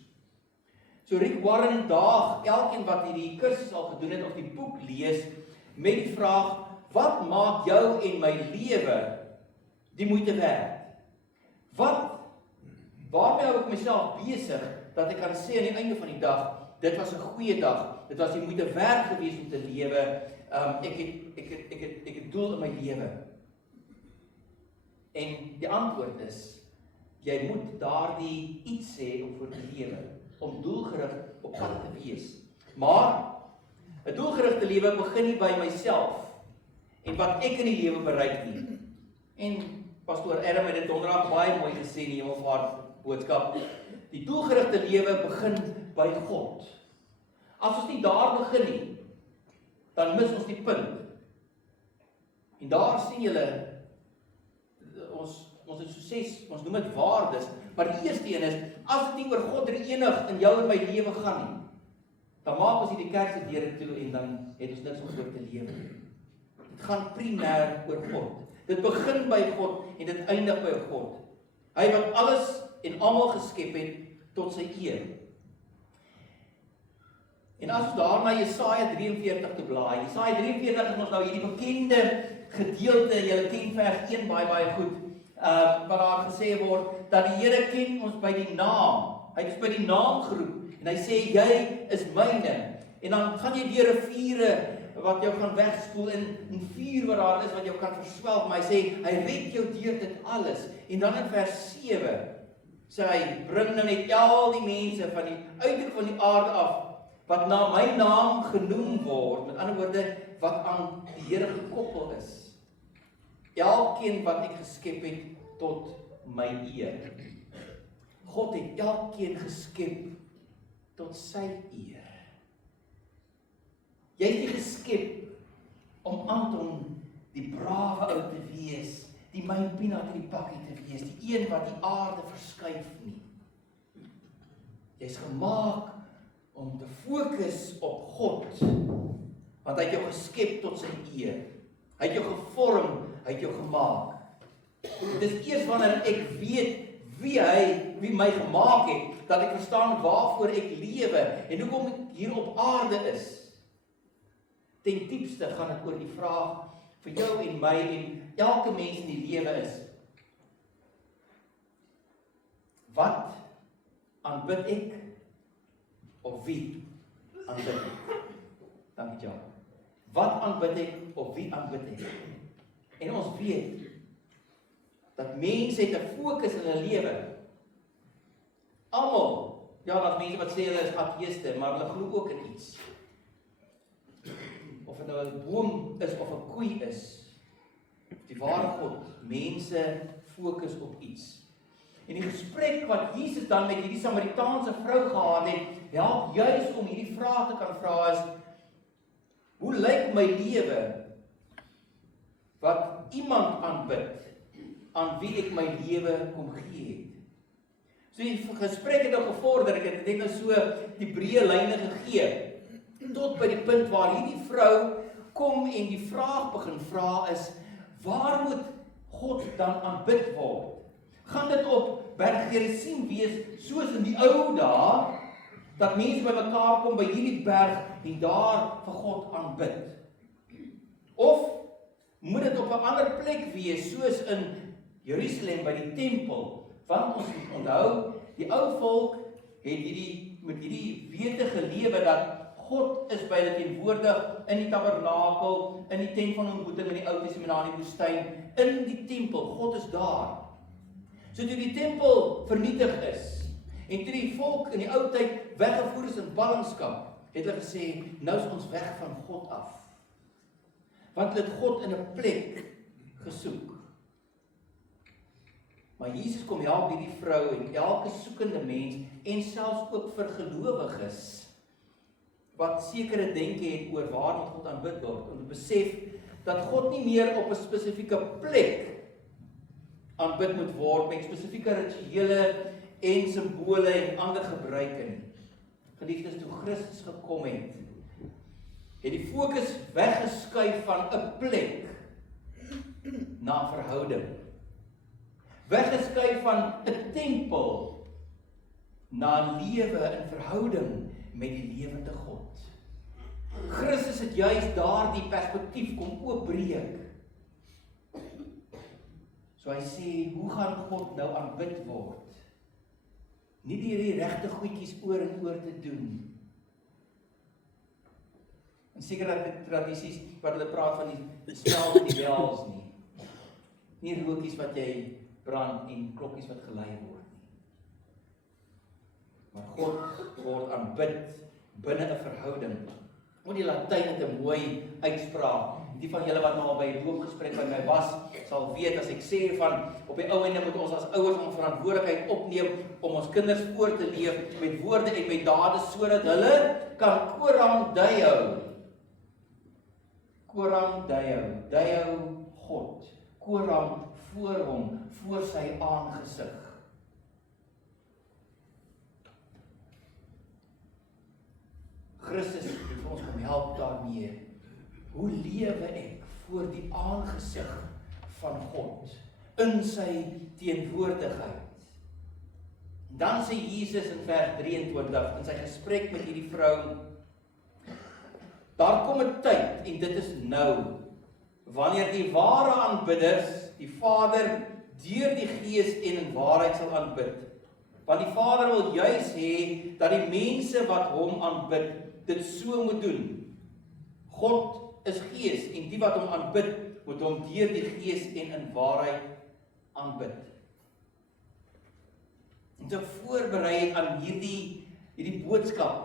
So Rick Warren daag elkeen wat hierdie kursus al gedoen het of die boek lees, met die vraag, wat maak jou en my lewe die moeite werd? Waarmee hou ek myself besig, dat ek kan sê aan die einde van die dag, dit was 'n goeie dag, dit was die moeite werd gewees om te lewe, ek het doel in my lewe. En die antwoord is, jy moet daardie iets sê om voor te lewe, om doelgerig op pad te wees. Maar 'n doelgerigte lewe begin nie by myself en wat ek in die lewe bereik nie. En pastoor Adam het dit donderdag baie mooi gesê in die Hemelvaart boodskap. Die doelgerigte lewe begin by God. As ons nie daar begin nie, dan mis ons die punt. En daar sien julle, ons het so 6, ons noem dit waardes, maar die eerste een is, as dit nie oor God drie enig in jou en my lewe gaan nie, dan maak ons hierdie kerk se deure toe en dan het ons niks om voor te lewe. Dit gaan primêr oor God. Dit begin by God en dit eindig by God. Hy wat alles en almal geskep het tot sy eer. En as ons daar na Jesaja 43 te blaai, Jesaja 43 is ons nou hierdie bekende gedeelte, julle ken vers 1 baie goed, waar daar gesê word, dat die Here ken ons by die naam. Hy het ons by die naam geroep, en hy sê, jy is myne. En dan gaan jy deur riviere wat jou gaan wegspoel, en vuur wat daar is, wat jou kan verswelg, maar hy sê, hy red jou deur dit alles. En dan in vers 7, sê hy, bring nou net al die mense van die uithoek van die aarde af, wat na my naam genoem word, met ander woorde, wat aan die Here gekoppel is. Elkeen wat ek geskep het tot my eer. God het elkeen geskep tot sy eer. Jy is nie geskep om Anton die brawe ou te wees, die my peanut in die pakkie te wees, die een wat die aarde verskuif nie. Jy is gemaak om te fokus op God, want hy het jou geskep tot sy eer. Hy het jou gevorm, hy het jou gemaak. Dit is eers wanneer ek weet wie my gemaak het, dat ek verstaan waarvoor ek lewe, en hoekom ek hier op aarde is. Ten diepste gaan dit oor die vraag vir jou en my en elke mens in die lewe is, wat aanbid ek, of wie aanbid ek? Dankie Jan. Wat aanbid ek, of wie aanbid ek? En ons weet, dat mense het 'n fokus in hulle lewe. Almal, ja, daar's mense wat sê hulle is ateïste, maar hulle glo ook in iets. Of dit nou 'n boom is of 'n koei is, die ware God, mense fokus op iets. En die gesprek wat Jesus dan met hierdie Samaritaanse vrou gehad het, help juis om hierdie vraag te kan vra is, hoe lyk my lewe wat iemand aanbid, aan wie ek my lewe kom gee het? So die gesprek het nou gevorder, ek het net nou so die breë lyne gegee, tot by die punt waar hierdie vrou kom en die vraag begin vra is, waar moet God dan aanbid word? Gaan dit op Berg Gerizim wees, soos in die ou dae, dat mense by mekaar kom by hierdie berg en daar vir God aanbid? Of moet dit op 'n ander plek wees, soos in Jerusalem by die tempel? Want ons moet onthou, die ou volk het met hierdie wete gelewe dat God is by hulle teenwoordig in die tabernakel, in die tent van ontmoeting in die Ou Testament in die woestyn, in die tempel. God is daar. So toe die tempel vernietig is, en toe die volk in die ou tyd weggevoer is in ballingskap, het hulle gesê, nou is ons weg van God af. Want hulle het God in 'n plek gesoek. Maar Jesus kom help hierdie vrou en elke soekende mens, en selfs ook vir gelowiges, wat sekere denke het oor waar moet God aanbid word, om te besef, dat God nie meer op 'n spesifieke plek aanbid moet word, met spesifieke rituele en simbole en ander gebruike nie. Geliefdes, toe Christus gekom het die fokus weggeskuif van 'n plek na verhouding. Weggeskuif van 'n tempel na lewe in verhouding met die lewende God. Christus het juis daardie perspektief kom oopbreek. So hy sê, hoe gaan God nou aanbid word? Nie deur die regte goedjies oor en oor te doen. En sekere tradisies wat hulle praat van die spel en die bells nie. Nie rookies wat jy brand en klokkies wat gelei word nie. Maar God word aanbid binne 'n verhouding. Moet die Latyn het 'n mooi uitspraak. Die van julle wat nou al by 'n doopgesprek by my was, sal weet as ek sê van op die ou einde moet ons as ouers ons verantwoordelikheid opneem om ons kinders voor te leef met woorde en met dade sodat hulle kan korang duihou. Korang duihou, duihou God. Korang voor hom, voor sy aangesig. Christus het vir ons kom help daarmee. Hoe lewe ek voor die aangesig van God, in sy teenwoordigheid? Dan sê Jesus in vers 23, in sy gesprek met hierdie vrou, daar kom 'n tyd, en dit is nou, wanneer die ware aanbidders die Vader deur die Gees en in waarheid sal aanbid. Want die Vader wil juis hê dat die mense wat hom aanbid, dit so moet doen. God is Gees, en die wat hom aanbid, moet hom deur die Gees en in waarheid aanbid. En toe voorberei aan hierdie boodskap,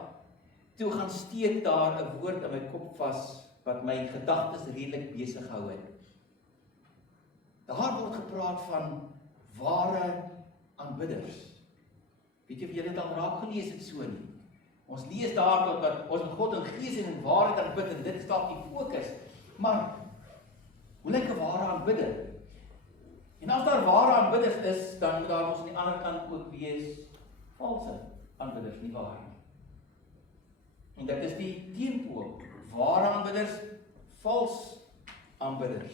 toe gaan steek daar 'n woord in my kop vas, wat my gedagtes redelik besig gehou het. Daar word gepraat van ware aanbidders. Weet jy of julle dit al raak gelees het so nie? Ons lees daar dat ons met God in gees en in waarheid aanbid, en dit is dalk die fokus. Maar hoe lyk 'n ware aanbidder? En as daar ware aanbidders is, dan moet daar ons aan die ander kant ook wees valse aanbidders, nie waar nie. En dit is die teenpool. Ware aanbidders, vals aanbidders.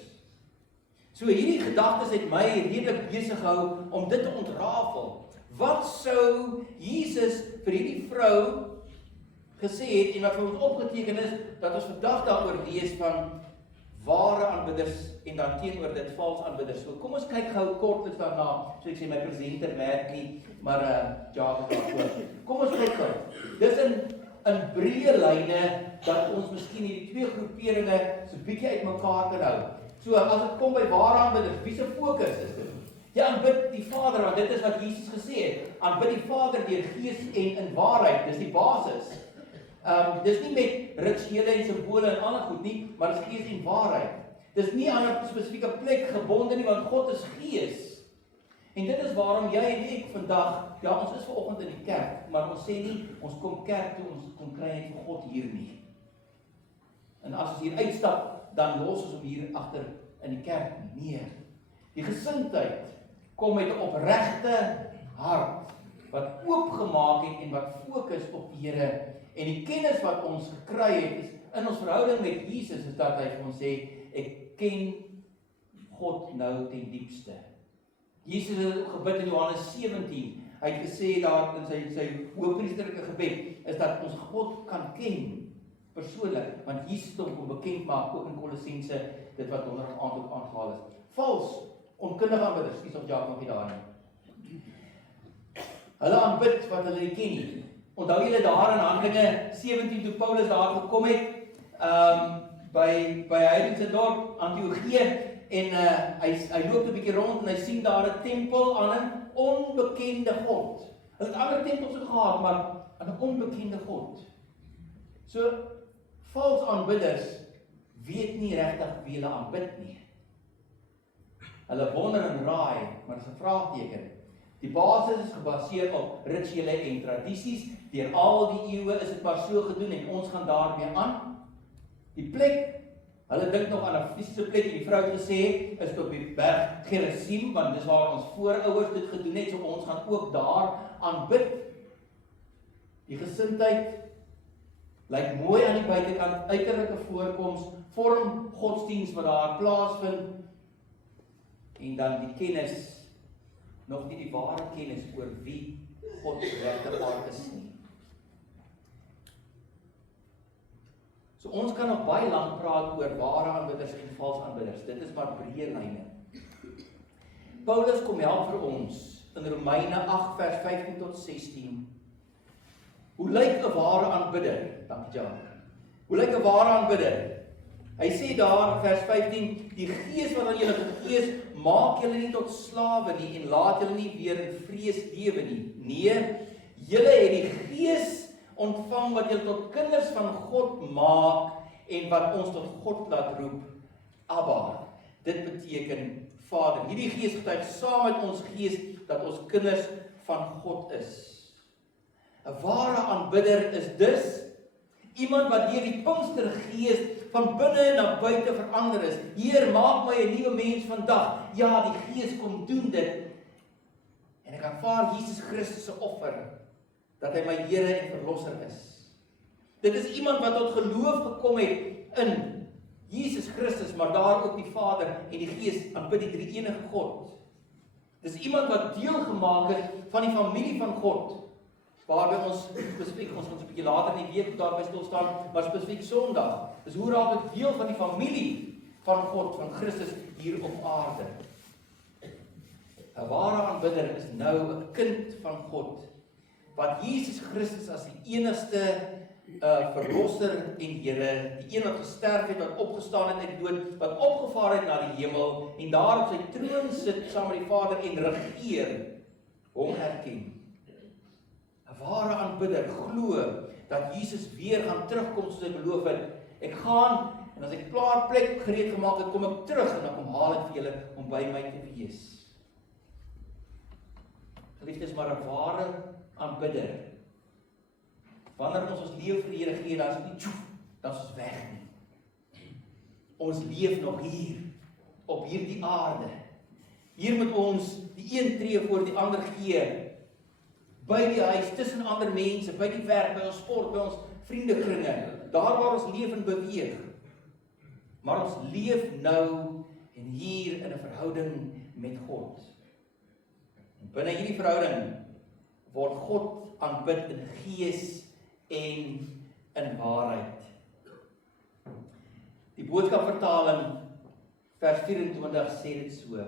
So hierdie gedagtes het my redelik besig gehou om dit te ontrafel. Wat sou Jesus vir hierdie vrou gesê het, en wat vir ons opgeteken is, dat ons vandag daaroor lees van ware aanbidders en dan teenoor dit vals aanbidders. So kom ons kyk gou kortliks daarna. So ek sê my presenter werk nie, maar Jacques is daar. Kom ons kyk gou. Dis in breë lyne dat ons miskien hierdie twee groeperinge so 'n bietjie uitmekaar kan hou. So as dit kom by ware aanbidders, wie se fokus is dit? Jy aanbid die Vader, want dit is wat Jesus gesê het. Aanbid die Vader deur gees en in waarheid. Dis die basis. Dis nie met rituele en simbole en ander goed nie, maar dis gees en waarheid. Dis nie aan 'n spesifieke plek gebonde nie, want God is gees. En dit is waarom jy en ek vandag, ja, ons is vanoggend in die kerk, maar ons sê nie, ons kom kerk toe, ons kom kry net vir God hier nie. En as ons hier uitstap, dan los ons hom hier agter in die kerk nie. Nee. Die gesindheid kom met 'n opregte hart, wat oopgemaak het en wat fokus op die Here. En die kennis wat ons gekry het, is in ons verhouding met Jesus, is dat hy vir ons sê, ek ken God nou ten diepste. Jesus het gebid in Johannes 17, hy het gesê daar in sy hoëpriesterlike gebed, is dat ons God kan ken, persoonlik, want Jesus het hom kom bekend maak, ook in Kolossense, dit wat onder aand ook aangehaal is. Vals, onkundige aanbidders, kies op Jakob nog nie daar nie. Hulle aanbid wat hulle nie ken nie. Onthou julle daar in Handelinge 17 toe Paulus daar gekom het, by heidense dorp Antiochië, en hy loop 'n bietjie rond en hy sien daar 'n tempel aan 'n onbekende God. Hulle het ander tempels ook gehad, maar aan 'n onbekende God. So vals aanbidders weet nie regtig wie hulle aanbid nie. Hulle wonder en raai, maar dit is 'n vraagteken. Die basis is gebaseer op rituele en tradisies. Deur al die eeue is dit maar so gedoen en ons gaan daarmee aan. Die plek, hulle dink nog aan 'n fisiese plek, en die vrou het gesê, is op die berg Gerizim, want dis waar ons voorouers dit gedoen het, so ons gaan ook daar aanbid. Die gesindheid lyk mooi aan die buitekant, uiterlike voorkoms, vorm godsdiens wat daar plaasvind, en dan die kennis, nog nie die ware kennis oor wie God regtig is nie. So ons kan nog baie lank praat oor ware aanbidders en vals aanbidders. Dit is maar breë lyne. Paulus kom help vir ons in Romeine 8 vers 15 tot 16. Hoe lyk 'n ware aanbidder? Dankie Jan. Hoe lyk 'n ware aanbidder? Hy sê daar in vers 15, die gees wat aan julle gegee is, maak julle nie tot slawe nie en laat julle nie weer in vrees lewe nie. Nee, julle het die gees ontvang wat julle tot kinders van God maak en wat ons tot God laat roep, Abba. Dit beteken Vader. Hierdie gees getuig saam met ons gees dat ons kinders van God is. 'n Ware aanbidder is dus iemand wat deur die Pinkstergees van binne na buite verander is. Heer, maak my 'n nuwe mens vandag. Ja, die Gees kom doen dit. En ek aanvaar Jesus Christus se offer, dat hy my Here en Verlosser is. Dit is iemand wat tot geloof gekom het in Jesus Christus, maar daar ook die Vader en die Gees aanbid die drie-enige God. Dis iemand wat deel gemaak het van die familie van God, waarby ons spesifiek, ons 'n bietjie later in die week daarby stil staan, maar spesifiek Sondag. Dis hoe raak ek deel van die familie van God, van Christus hier op aarde. 'n Ware aanbidder is nou 'n kind van God, wat Jesus Christus as die enigste verlosser en Here, die een wat gesterf het, wat opgestaan het uit die dood, wat opgevaar het na die hemel en daar op sy troon sit saam met die Vader en regeer, hom erken. 'n Ware aanbidder glo dat Jesus weer gaan terugkom soos hy beloof het. Ek gaan en as ek klaar plek gereed gemaak het, kom ek terug en dan kom haal ek vir julle om by my te wees. Geliefdes, maar 'n ware aanbidder, wanneer ons lewe vir die Here gee, dan is dit nie tjoef, dan is ons weg nie. Ons leef nog hier, op hierdie aarde. Hier moet ons die een tree voor die ander gee, by die huis, tussen ander mense, by die werk, by ons sport, by ons vriendekringe, daar waar ons leef en beweeg. Maar ons leef nou en hier in 'n verhouding met God. En binne hierdie verhouding word God aanbid in gees en in waarheid. Die boodskapvertaling vers 24 sê dit so: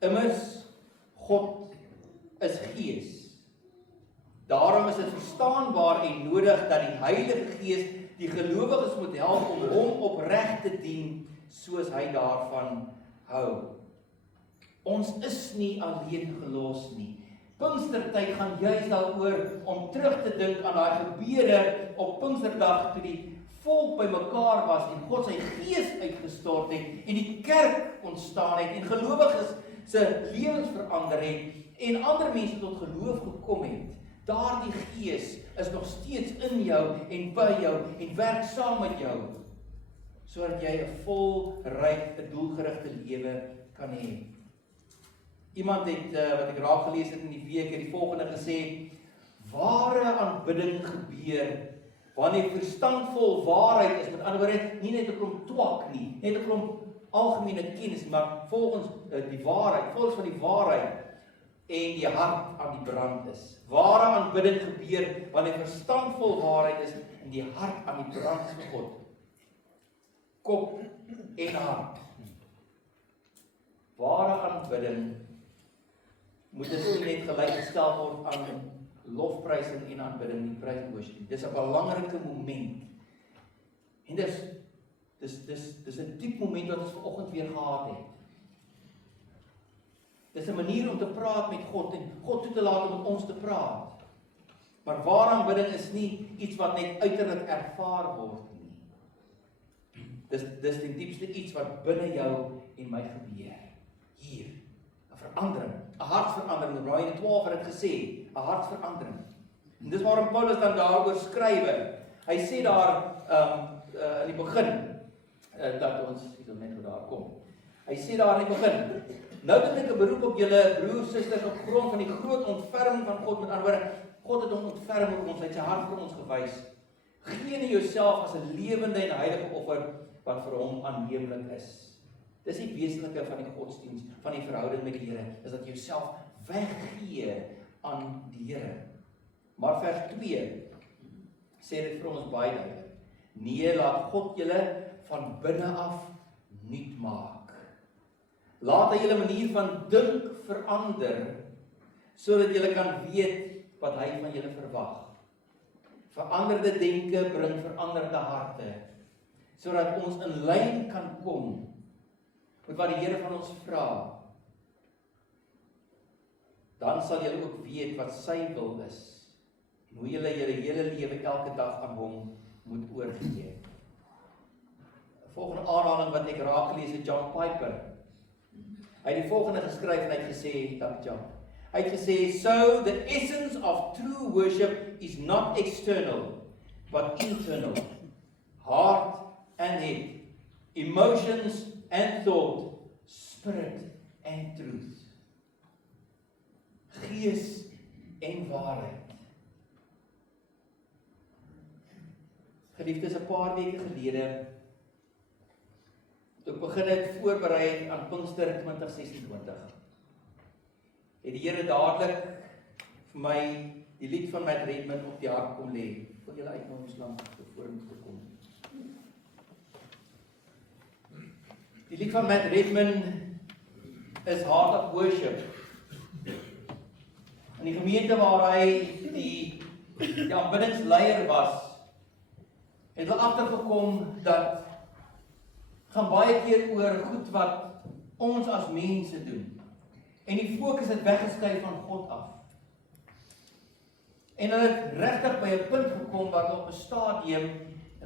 Immers God is gees. Daarom is dit verstaanbaar en nodig dat die Heilige Gees die gelowiges moet help om hom opreg te dien soos hy daarvan hou. Ons is nie alleen gelos nie. Pinkstertyd gaan juist daaroor om terug te dink aan daai gebeure op Pinksterdag toe die volk bymekaar was en God sy Gees uitgestort het en die kerk ontstaan het en gelowiges se lewens verander het en ander mense tot geloof gekom het. Daardie Gees is nog steeds in jou en by jou en werk saam met jou, sodat jy 'n volryk, 'n doelgerigte lewe kan hê. Iemand het, wat ek raak gelees het in die week, het die volgende gesê: ware aanbidding gebeur wanneer verstandvol waarheid is, met ander woorde, nie net 'n klomp twak nie, net 'n klomp algemene kennis, maar volgens die waarheid, volgens van die waarheid en die hart aan die brand is. Ware aanbidding gebeur wanneer verstandvol waarheid is en die hart aan die brand is vir God. Kop en hart. Ware aanbidding moet dus nie net gelykgestel word aan lofprysing en aanbidding, die prys en worship. Dis 'n belangrike moment. En dis 'n diep moment wat ons vanoggend weer gehad het. Dis 'n manier om te praat met God en God toe te laat om met ons te praat. Maar ware aanbidding is nie iets wat net uiterlik ervaar word nie. Dis die diepste iets wat binne jou en my gebeur. Hier, 'n verandering, 'n hartverandering. Romeine 12 het dit gesê, 'n hartverandering. En dis waarom Paulus dan daaroor skrywe. Hy sê daar in die begin dat ons net hoe daar kom. Hy sê daar in die begin: Nou doen ek 'n beroep op julle broers, susters, op grond van die groot ontferming van God. Met ander woorde, God het hom ontferm op ons, hy het sy hart vir ons gewys. Gee nie jouself as 'n lewende en heilige offer wat vir hom aanneemlik is. Dis die wesenlike van die godsdiens, van die verhouding met die Here, is dat jy jouself weggee aan die Here. Maar vers 2 sê dit vir ons baie duidelik: Nee, laat God julle van binne af nuut maak. Laat hy julle manier van dink verander, sodat julle kan weet wat hy van julle verwag. Veranderde denke bring veranderde harte, sodat ons in lyn kan kom met wat die Here van ons vra. Dan sal julle ook weet wat sy wil is, en hoe julle julle hele lewe elke dag aan hom moet oorgee. Volgende aanhaling wat ek raak gelees het, John Piper. Hy het die volgende geskryf en hy het gesê, John. Hy het gesê: So the essence of true worship is not external, but internal. Heart and head, emotions and thought, spirit and truth. Gees en waarheid. Geliefdes, 'n paar weke gelede, toe ek begin het voorberei aan Pinkster 2026, het die Here dadelik vir my die lied van Matt Redman op die hart kom lê. Wil julle uitnodigings lank voor moet gekom. Die lied van Matt Redman is Heart of Worship. In die gemeente waar hy die aanbiddingsleier was, het hulle agtergekom dat gaan baie keer oor goed wat ons as mense doen. En die fokus het weggeskuif van God af. En hulle het regtig by 'n punt gekom waar hulle op 'n stadium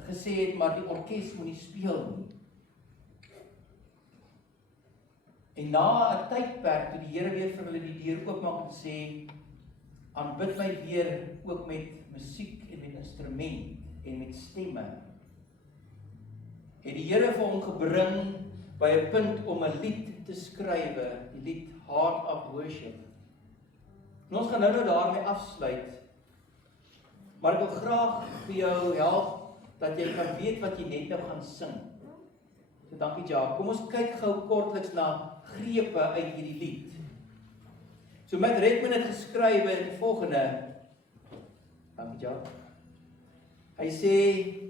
gesê het, maar die orkes moet nie speel nie. En na 'n tydperk toe die Here weer vir hulle die deur oopmaak en sê, aanbid my weer ook met musiek en met instrument en met stemme, het die Here vir hom gebring by 'n punt om 'n lied te skrywe, die lied Heart of Worship. En ons gaan nou daarmee afsluit, maar ek wil graag vir jou help dat jy kan weet wat jy net nou gaan sing. So dankie Jacques. Kom ons kyk gou kortliks na grepe uit hierdie lied. So Matt Redman het geskryf in die volgende. Dankie Jacques. Hy sê,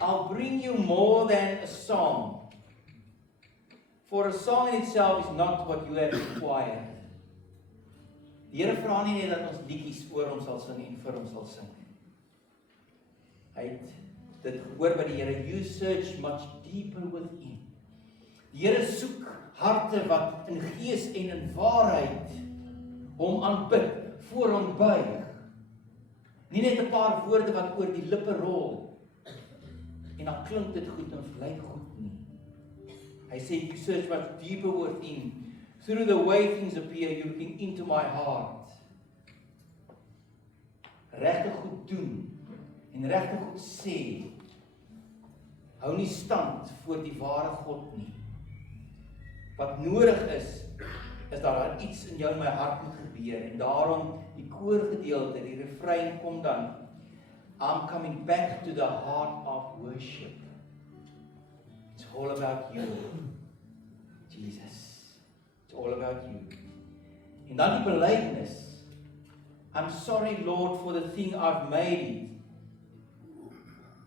I'll bring you more than a song, for a song in itself is not what you have required. Die Here vra nie net dat ons liedjies oor hom sal sing en vir hom sal sing. Hy het dit gehoor by die Here, you search much deeper within. Die Here soek harte wat in gees en in waarheid hom aanbid, voor hom buig. Nie net 'n paar woorde wat oor die lippe rol en dan klink dit goed en lyk goed nie. Hy sê, you search much deeper within. Through the way things appear, you're looking into my heart. Regtig goed doen en regtig goed sê. Hou nie stand voor die ware God nie. Wat nodig is dat daar iets in jou en my hart moet gebeur. En daarom die koorgedeelte, die refrein kom dan, I'm coming back to the heart of worship. It's all about you, Jesus. It's all about you. En dan die belydenis. I'm sorry Lord for the thing I've made.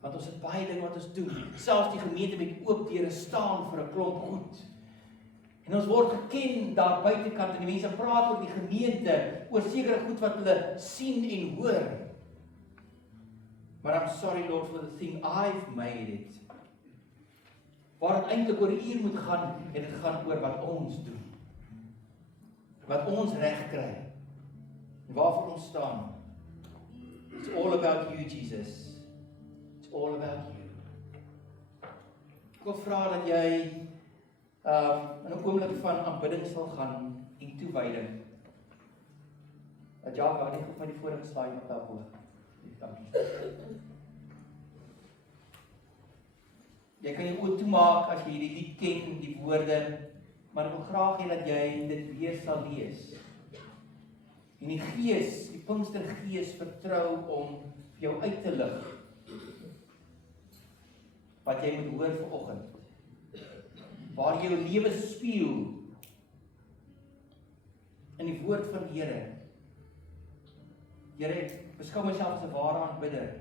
Want ons het baie dinge wat ons doen. Selfs die gemeente met oop deure staan vir 'n klomp goed. En ons word geken daar buitekant en die mense praat oor die gemeente, oor sekere goed wat hulle sien en hoor. Maar I'm sorry Lord for the thing I've made it. Waar het eintlik oor U moet gaan, en dit gaan oor wat ons doen. Wat ons reg kry. En waarvoor ons staan. It's all about you, Jesus. It's all about you. Ek wil vra dat jy in 'n oomblik van aanbidding sal gaan en toewyding. Dat Jacques net op my die vorige slide wat daarvoor. Dankie. Jy kan jou oë toemaak as jy hierdie lied ken, die woorde, maar ek wil graag hê dat jy dit weer sal lees. En die Gees, die Pinkstergees vertrou om vir jou uit te lig wat jy moet hoor vanoggend. Waar jou lewe spieël in die woord van die Here. Here, ek beskou myself as 'n ware aanbidder.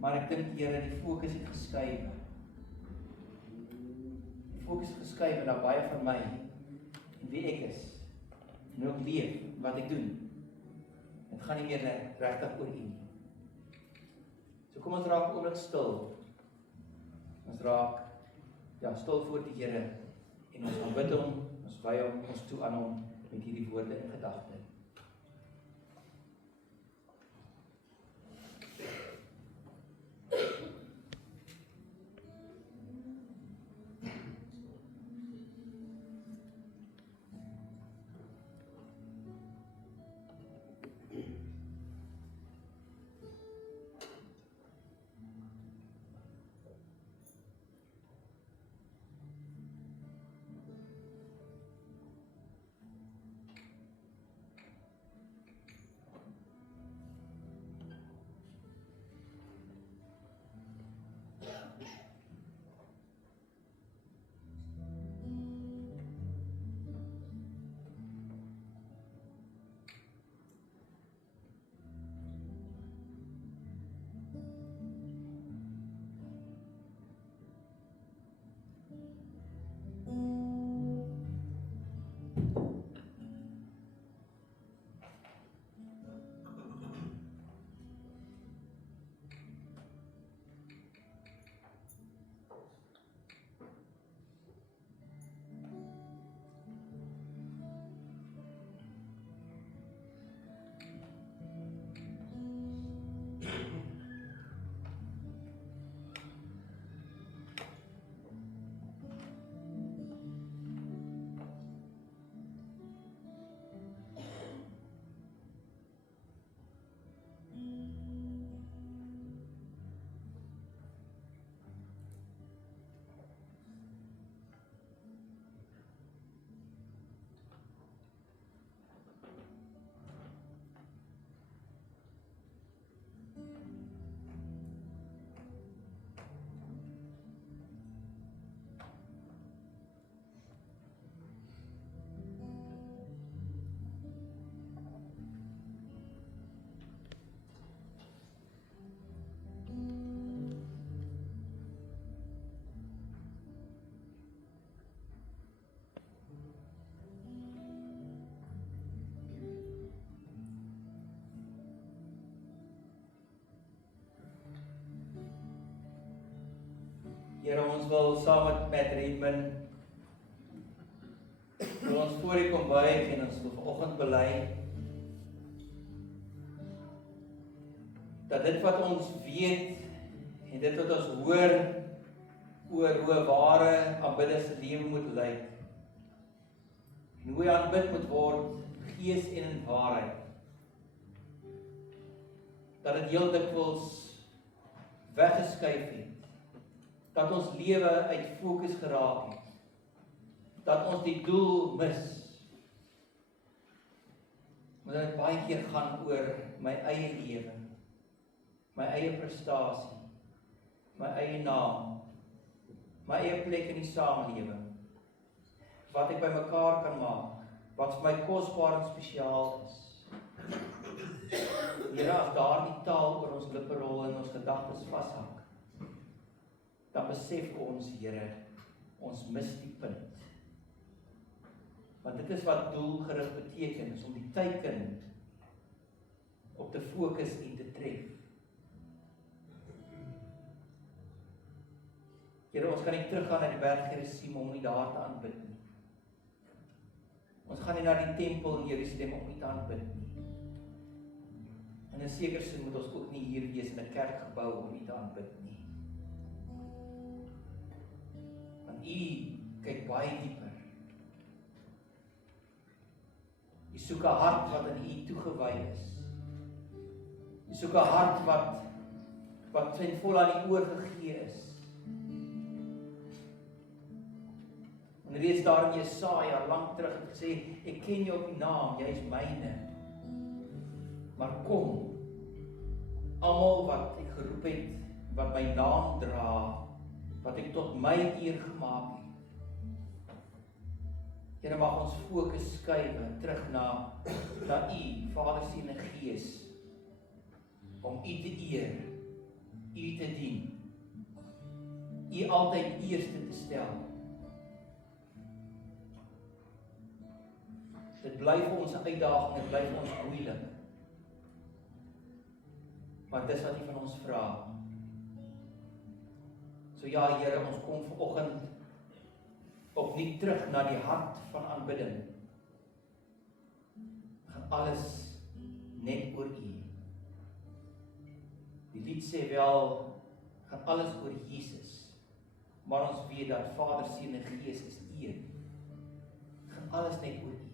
Maar ek dink Here, die fokus het geskuif. Die fokus het geskuif na baie van my en wie ek is. En hoe ek leef, wat ek doen. Dit gaan nie meer regtig oor U nie. So kom ons raak oomblik stil. Ons raak stil voor die Here en ons aanbid hom, ons wy hom, ons toe aan hom met hierdie woorde in gedagte. Here, ons wil saam met Matt Redman wil ons voor U kom buig en ons wil vanoggend bely dat dit wat ons weet en dit wat ons hoor oor hoe 'n ware aanbidder se lewe moet lyk en hoe hy aanbid moet word, gees en in waarheid, dat dit heel dikwels weggeskuif het, dat ons lewe uit fokus geraak het, dat ons die doel mis, maar dat dit baie keer gaan oor my eie lewe, my eie prestasie, my eie naam, my eie plek in die samelewing, wat ek by mekaar kan maak, wat vir my kosbaar en spesiaal is. Here, as daardie taal oor ons lippe rol en ons gedagtes vashak, dan besef ons, Here, ons mis die punt. Want dit is wat doelgerig beteken, is om die teiken op te fokus en te tref. Here, ons kan nie teruggaan na die berg Gerizim om nie daar te aanbid nie. Ons gaan nie na die tempel in Jerusalem om nie te aanbid nie. In 'n sekere sin moet ons ook nie hier wees in 'n kerkgebou om nie te aanbid nie. Want U kyk baie dieper. U soek 'n hart wat aan U toegewy is. U soek 'n hart wat ten volle aan U oorgegee is. En reeds daar in Jesaja lank terug het gesê, ek ken jou op die naam, jy is myne. Maar kom, almal wat ek geroep het, wat my naam dra, wat ek tot my eer gemaak het. Here, mag ons fokus skuif terug na U, Vader, Seun en Gees, om U te eer, U te dien, U altyd eerste te stel. Dit bly vir ons 'n uitdaging, dit bly vir ons moeilik. Maar dis wat U van ons vra. So ja, Here, ons kom vanoggend opnuut terug na die hart van aanbidding. Gaan alles net oor U. Die lied sê wel, gaan alles oor Jesus. Maar ons weet dat Vader, Seun en Gees is een. Gaan alles net oor U.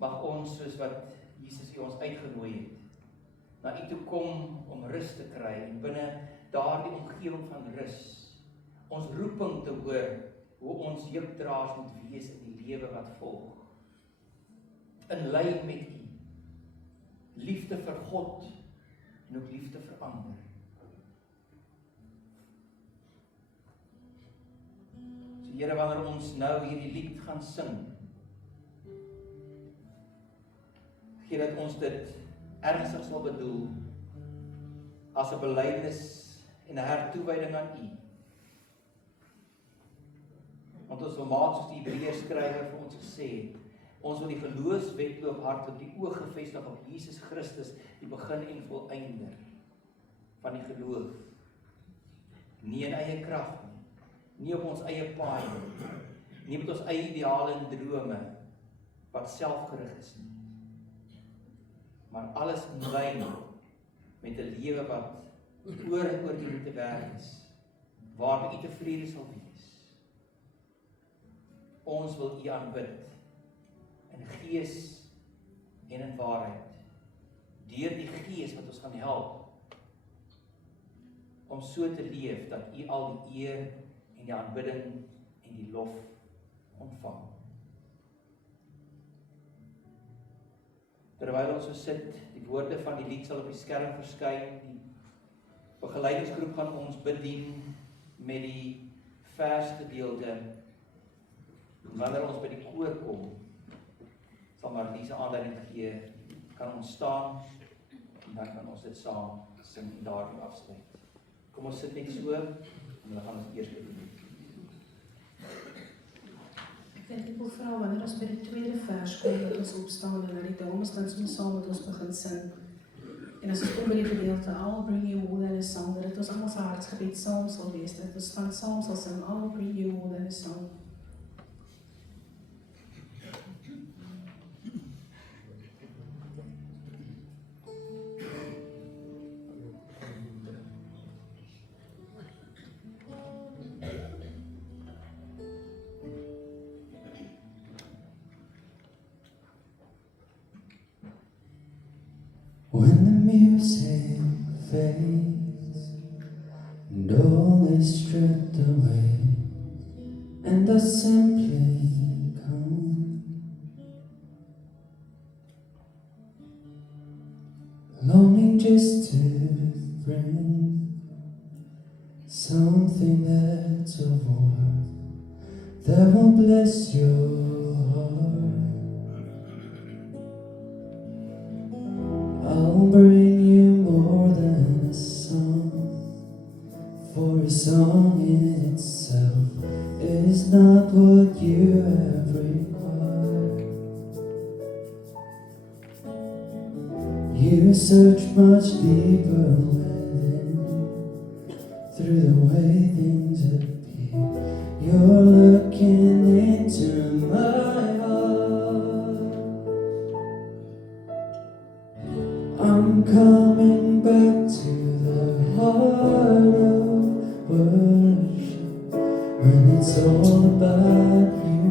Mag ons, soos wat Jesus U ons uitgenooi het, na U toe kom om rus te kry en binne daardie omgewing van rus, ons roeping te hoor, hoe ons jukdraers moet wees in die lewe wat volg. In lyn met U, liefde vir God en ook liefde vir ander. So Here, wanneer ons nou hierdie lied gaan sing, gee dat ons dit ernstig sal bedoel as 'n belydenis en 'n hertoewyding aan U. Want ons wil maak soos die Hebreërskrywer vir ons gesê het, ons wil die geloofswedloop hardloop, die oog gefestig op Jesus Christus, die begin en volëinder van die geloof. Nie in eie krag nie, nie op ons eie paai nie met ons eie ideale en drome wat selfgerig is nie. Maar alles in lyn met 'n lewe wat oor en oor U te werk is, waarmee U tevrede sal wees. Ons wil U aanbid in gees en in waarheid, deur die Gees wat ons gaan help om so te leef dat U al die eer en die aanbidding en die lof ontvang. Terwyl ons so sit, die woorde van die lied sal op die skerm verskyn, die begeleidingsgroep gaan ons bedien met die versgedeelte. En wanneer ons by die koor kom, sal Marliese aanleiding gee, kan ons staan, en dan kan ons dit saam sing en daarmee afsluit. Kom ons sit net so, en dan gaan ons eers bedien. Ek wil vra, wanneer ons by die tweede vers kom, dat ons opstaan en dat die dames dan soms saam met ons begin sing. En as ons kom by die gedeelte, I'll bring you more than a song, dat dit ons almal se hartsgebed saam sal wees, dat ons van saam sal sing, I'll bring you more than a song. When the music fades and all is stripped away, and I simply come, longing just to bring something that's of worth that will bless your heart. I'll bring you more than a song, for a song in itself is not what you have required. You search much deeper within, through the way things appear. You're looking into my heart. I'm coming back to the heart of worship, when it's all about you.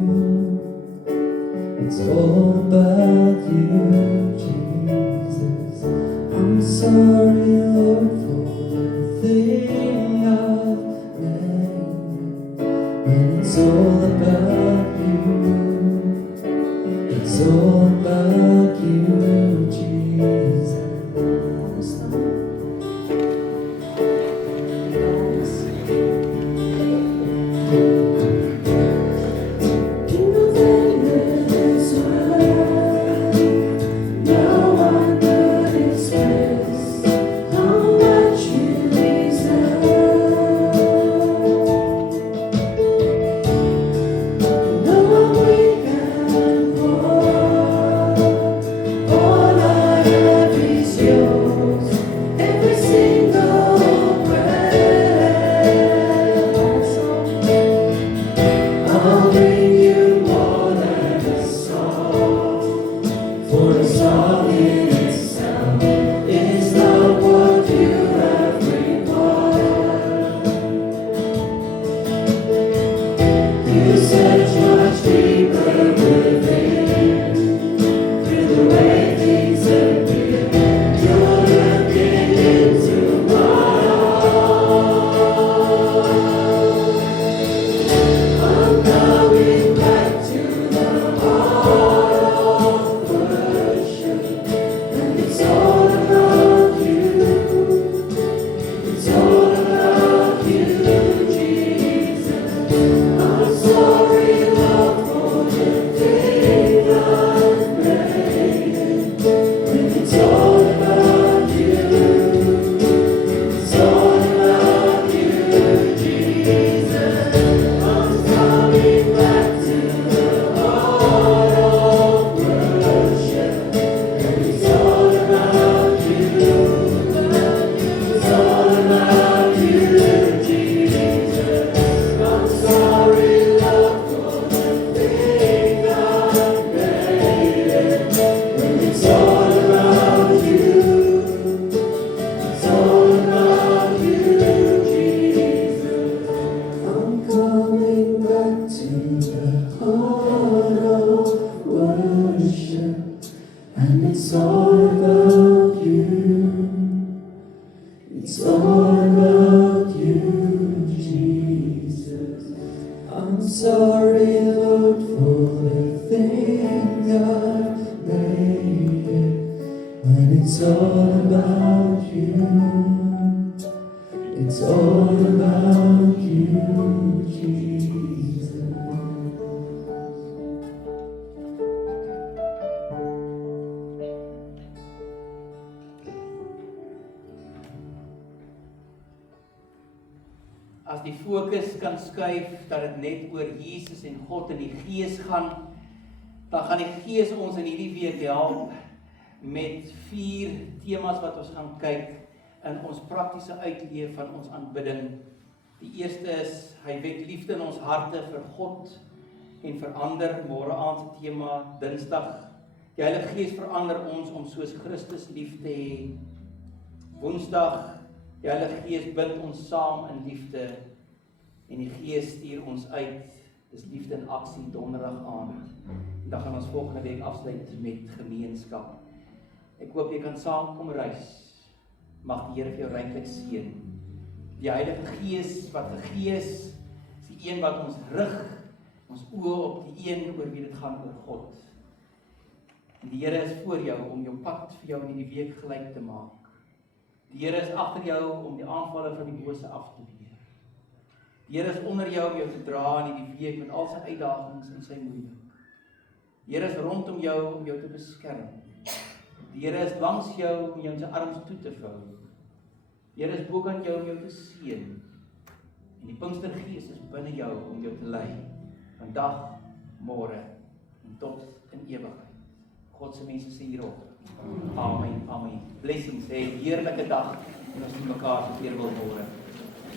It's all about you, Jesus. I'm sorry, Lord, for the thing I've made. When it's all about you, it's all about you, Jesus. Kom staan. King of endless world, no one could express how much you deserve. No one weak and poor, all I have is yours, every single breath. I'll bring you more than a song, for a song in itself is not what you have required. You search much deeper within, through the way things appear. You're looking into my heart. I'm coming back to the heart of worship, and it's all about you. It's all about you, Jesus. I'm sorry, Lord, for the thing I've made. When it's all about you, it's all about you, Jesus. I'm coming back to the heart of worship, and it's all about you. It's all about you, Jesus. I'm sorry, Lord, for the thing I've made. When it's all about you, it's all about you, Jesus. I'm coming back to the heart of worship, and it's all about you. It's all about you, Jesus. I'm sorry, Lord, for the thing I've made. When it's all about you, it's all about you, Jesus. As die fokus kan skuif dat dit net oor Jesus en God en die Gees gaan, dan gaan die Gees ons in hierdie week help met 4 temas wat ons gaan kyk in ons praktiese uitleef van ons aanbidding. Die eerste is, hy wek liefde in ons harte vir God en verander. Môre aand se tema, Dinsdag, die Heilige Gees verander ons om soos Christus lief te hê. Woensdag, die Heilige Gees bind ons saam in liefde en die Gees stuur ons uit. Dis liefde in aksie, donderdag aand. En dan gaan ons volgende week afsluit met gemeenskap. Ek hoop jy kan saam kom reis. Mag die Here vir jou ryklik seën. Die Heilige Gees wat gegee is die een wat ons rig, ons oë op die een oor wie dit gaan oor God. En die Here is voor jou om jou pad vir jou in die week gelyk te maak. Die Here is agter jou om die aanvalle van die bose af te weer. Die Here is onder jou om jou te dra in die week met al sy uitdagings en sy moeilik. Die Here is rondom jou om jou te beskerm. Die Here is langs jou om jou in sy arms toe te vou. Die Here is bokant jou om jou te seën. En die Pinkstergees is binne jou om jou te lei. Vandag, môre en tot in ewigheid. God se mense sê hierop. Amen. Amen. Blessings. 'n heerlike dag en ons sien mekaar weer môre.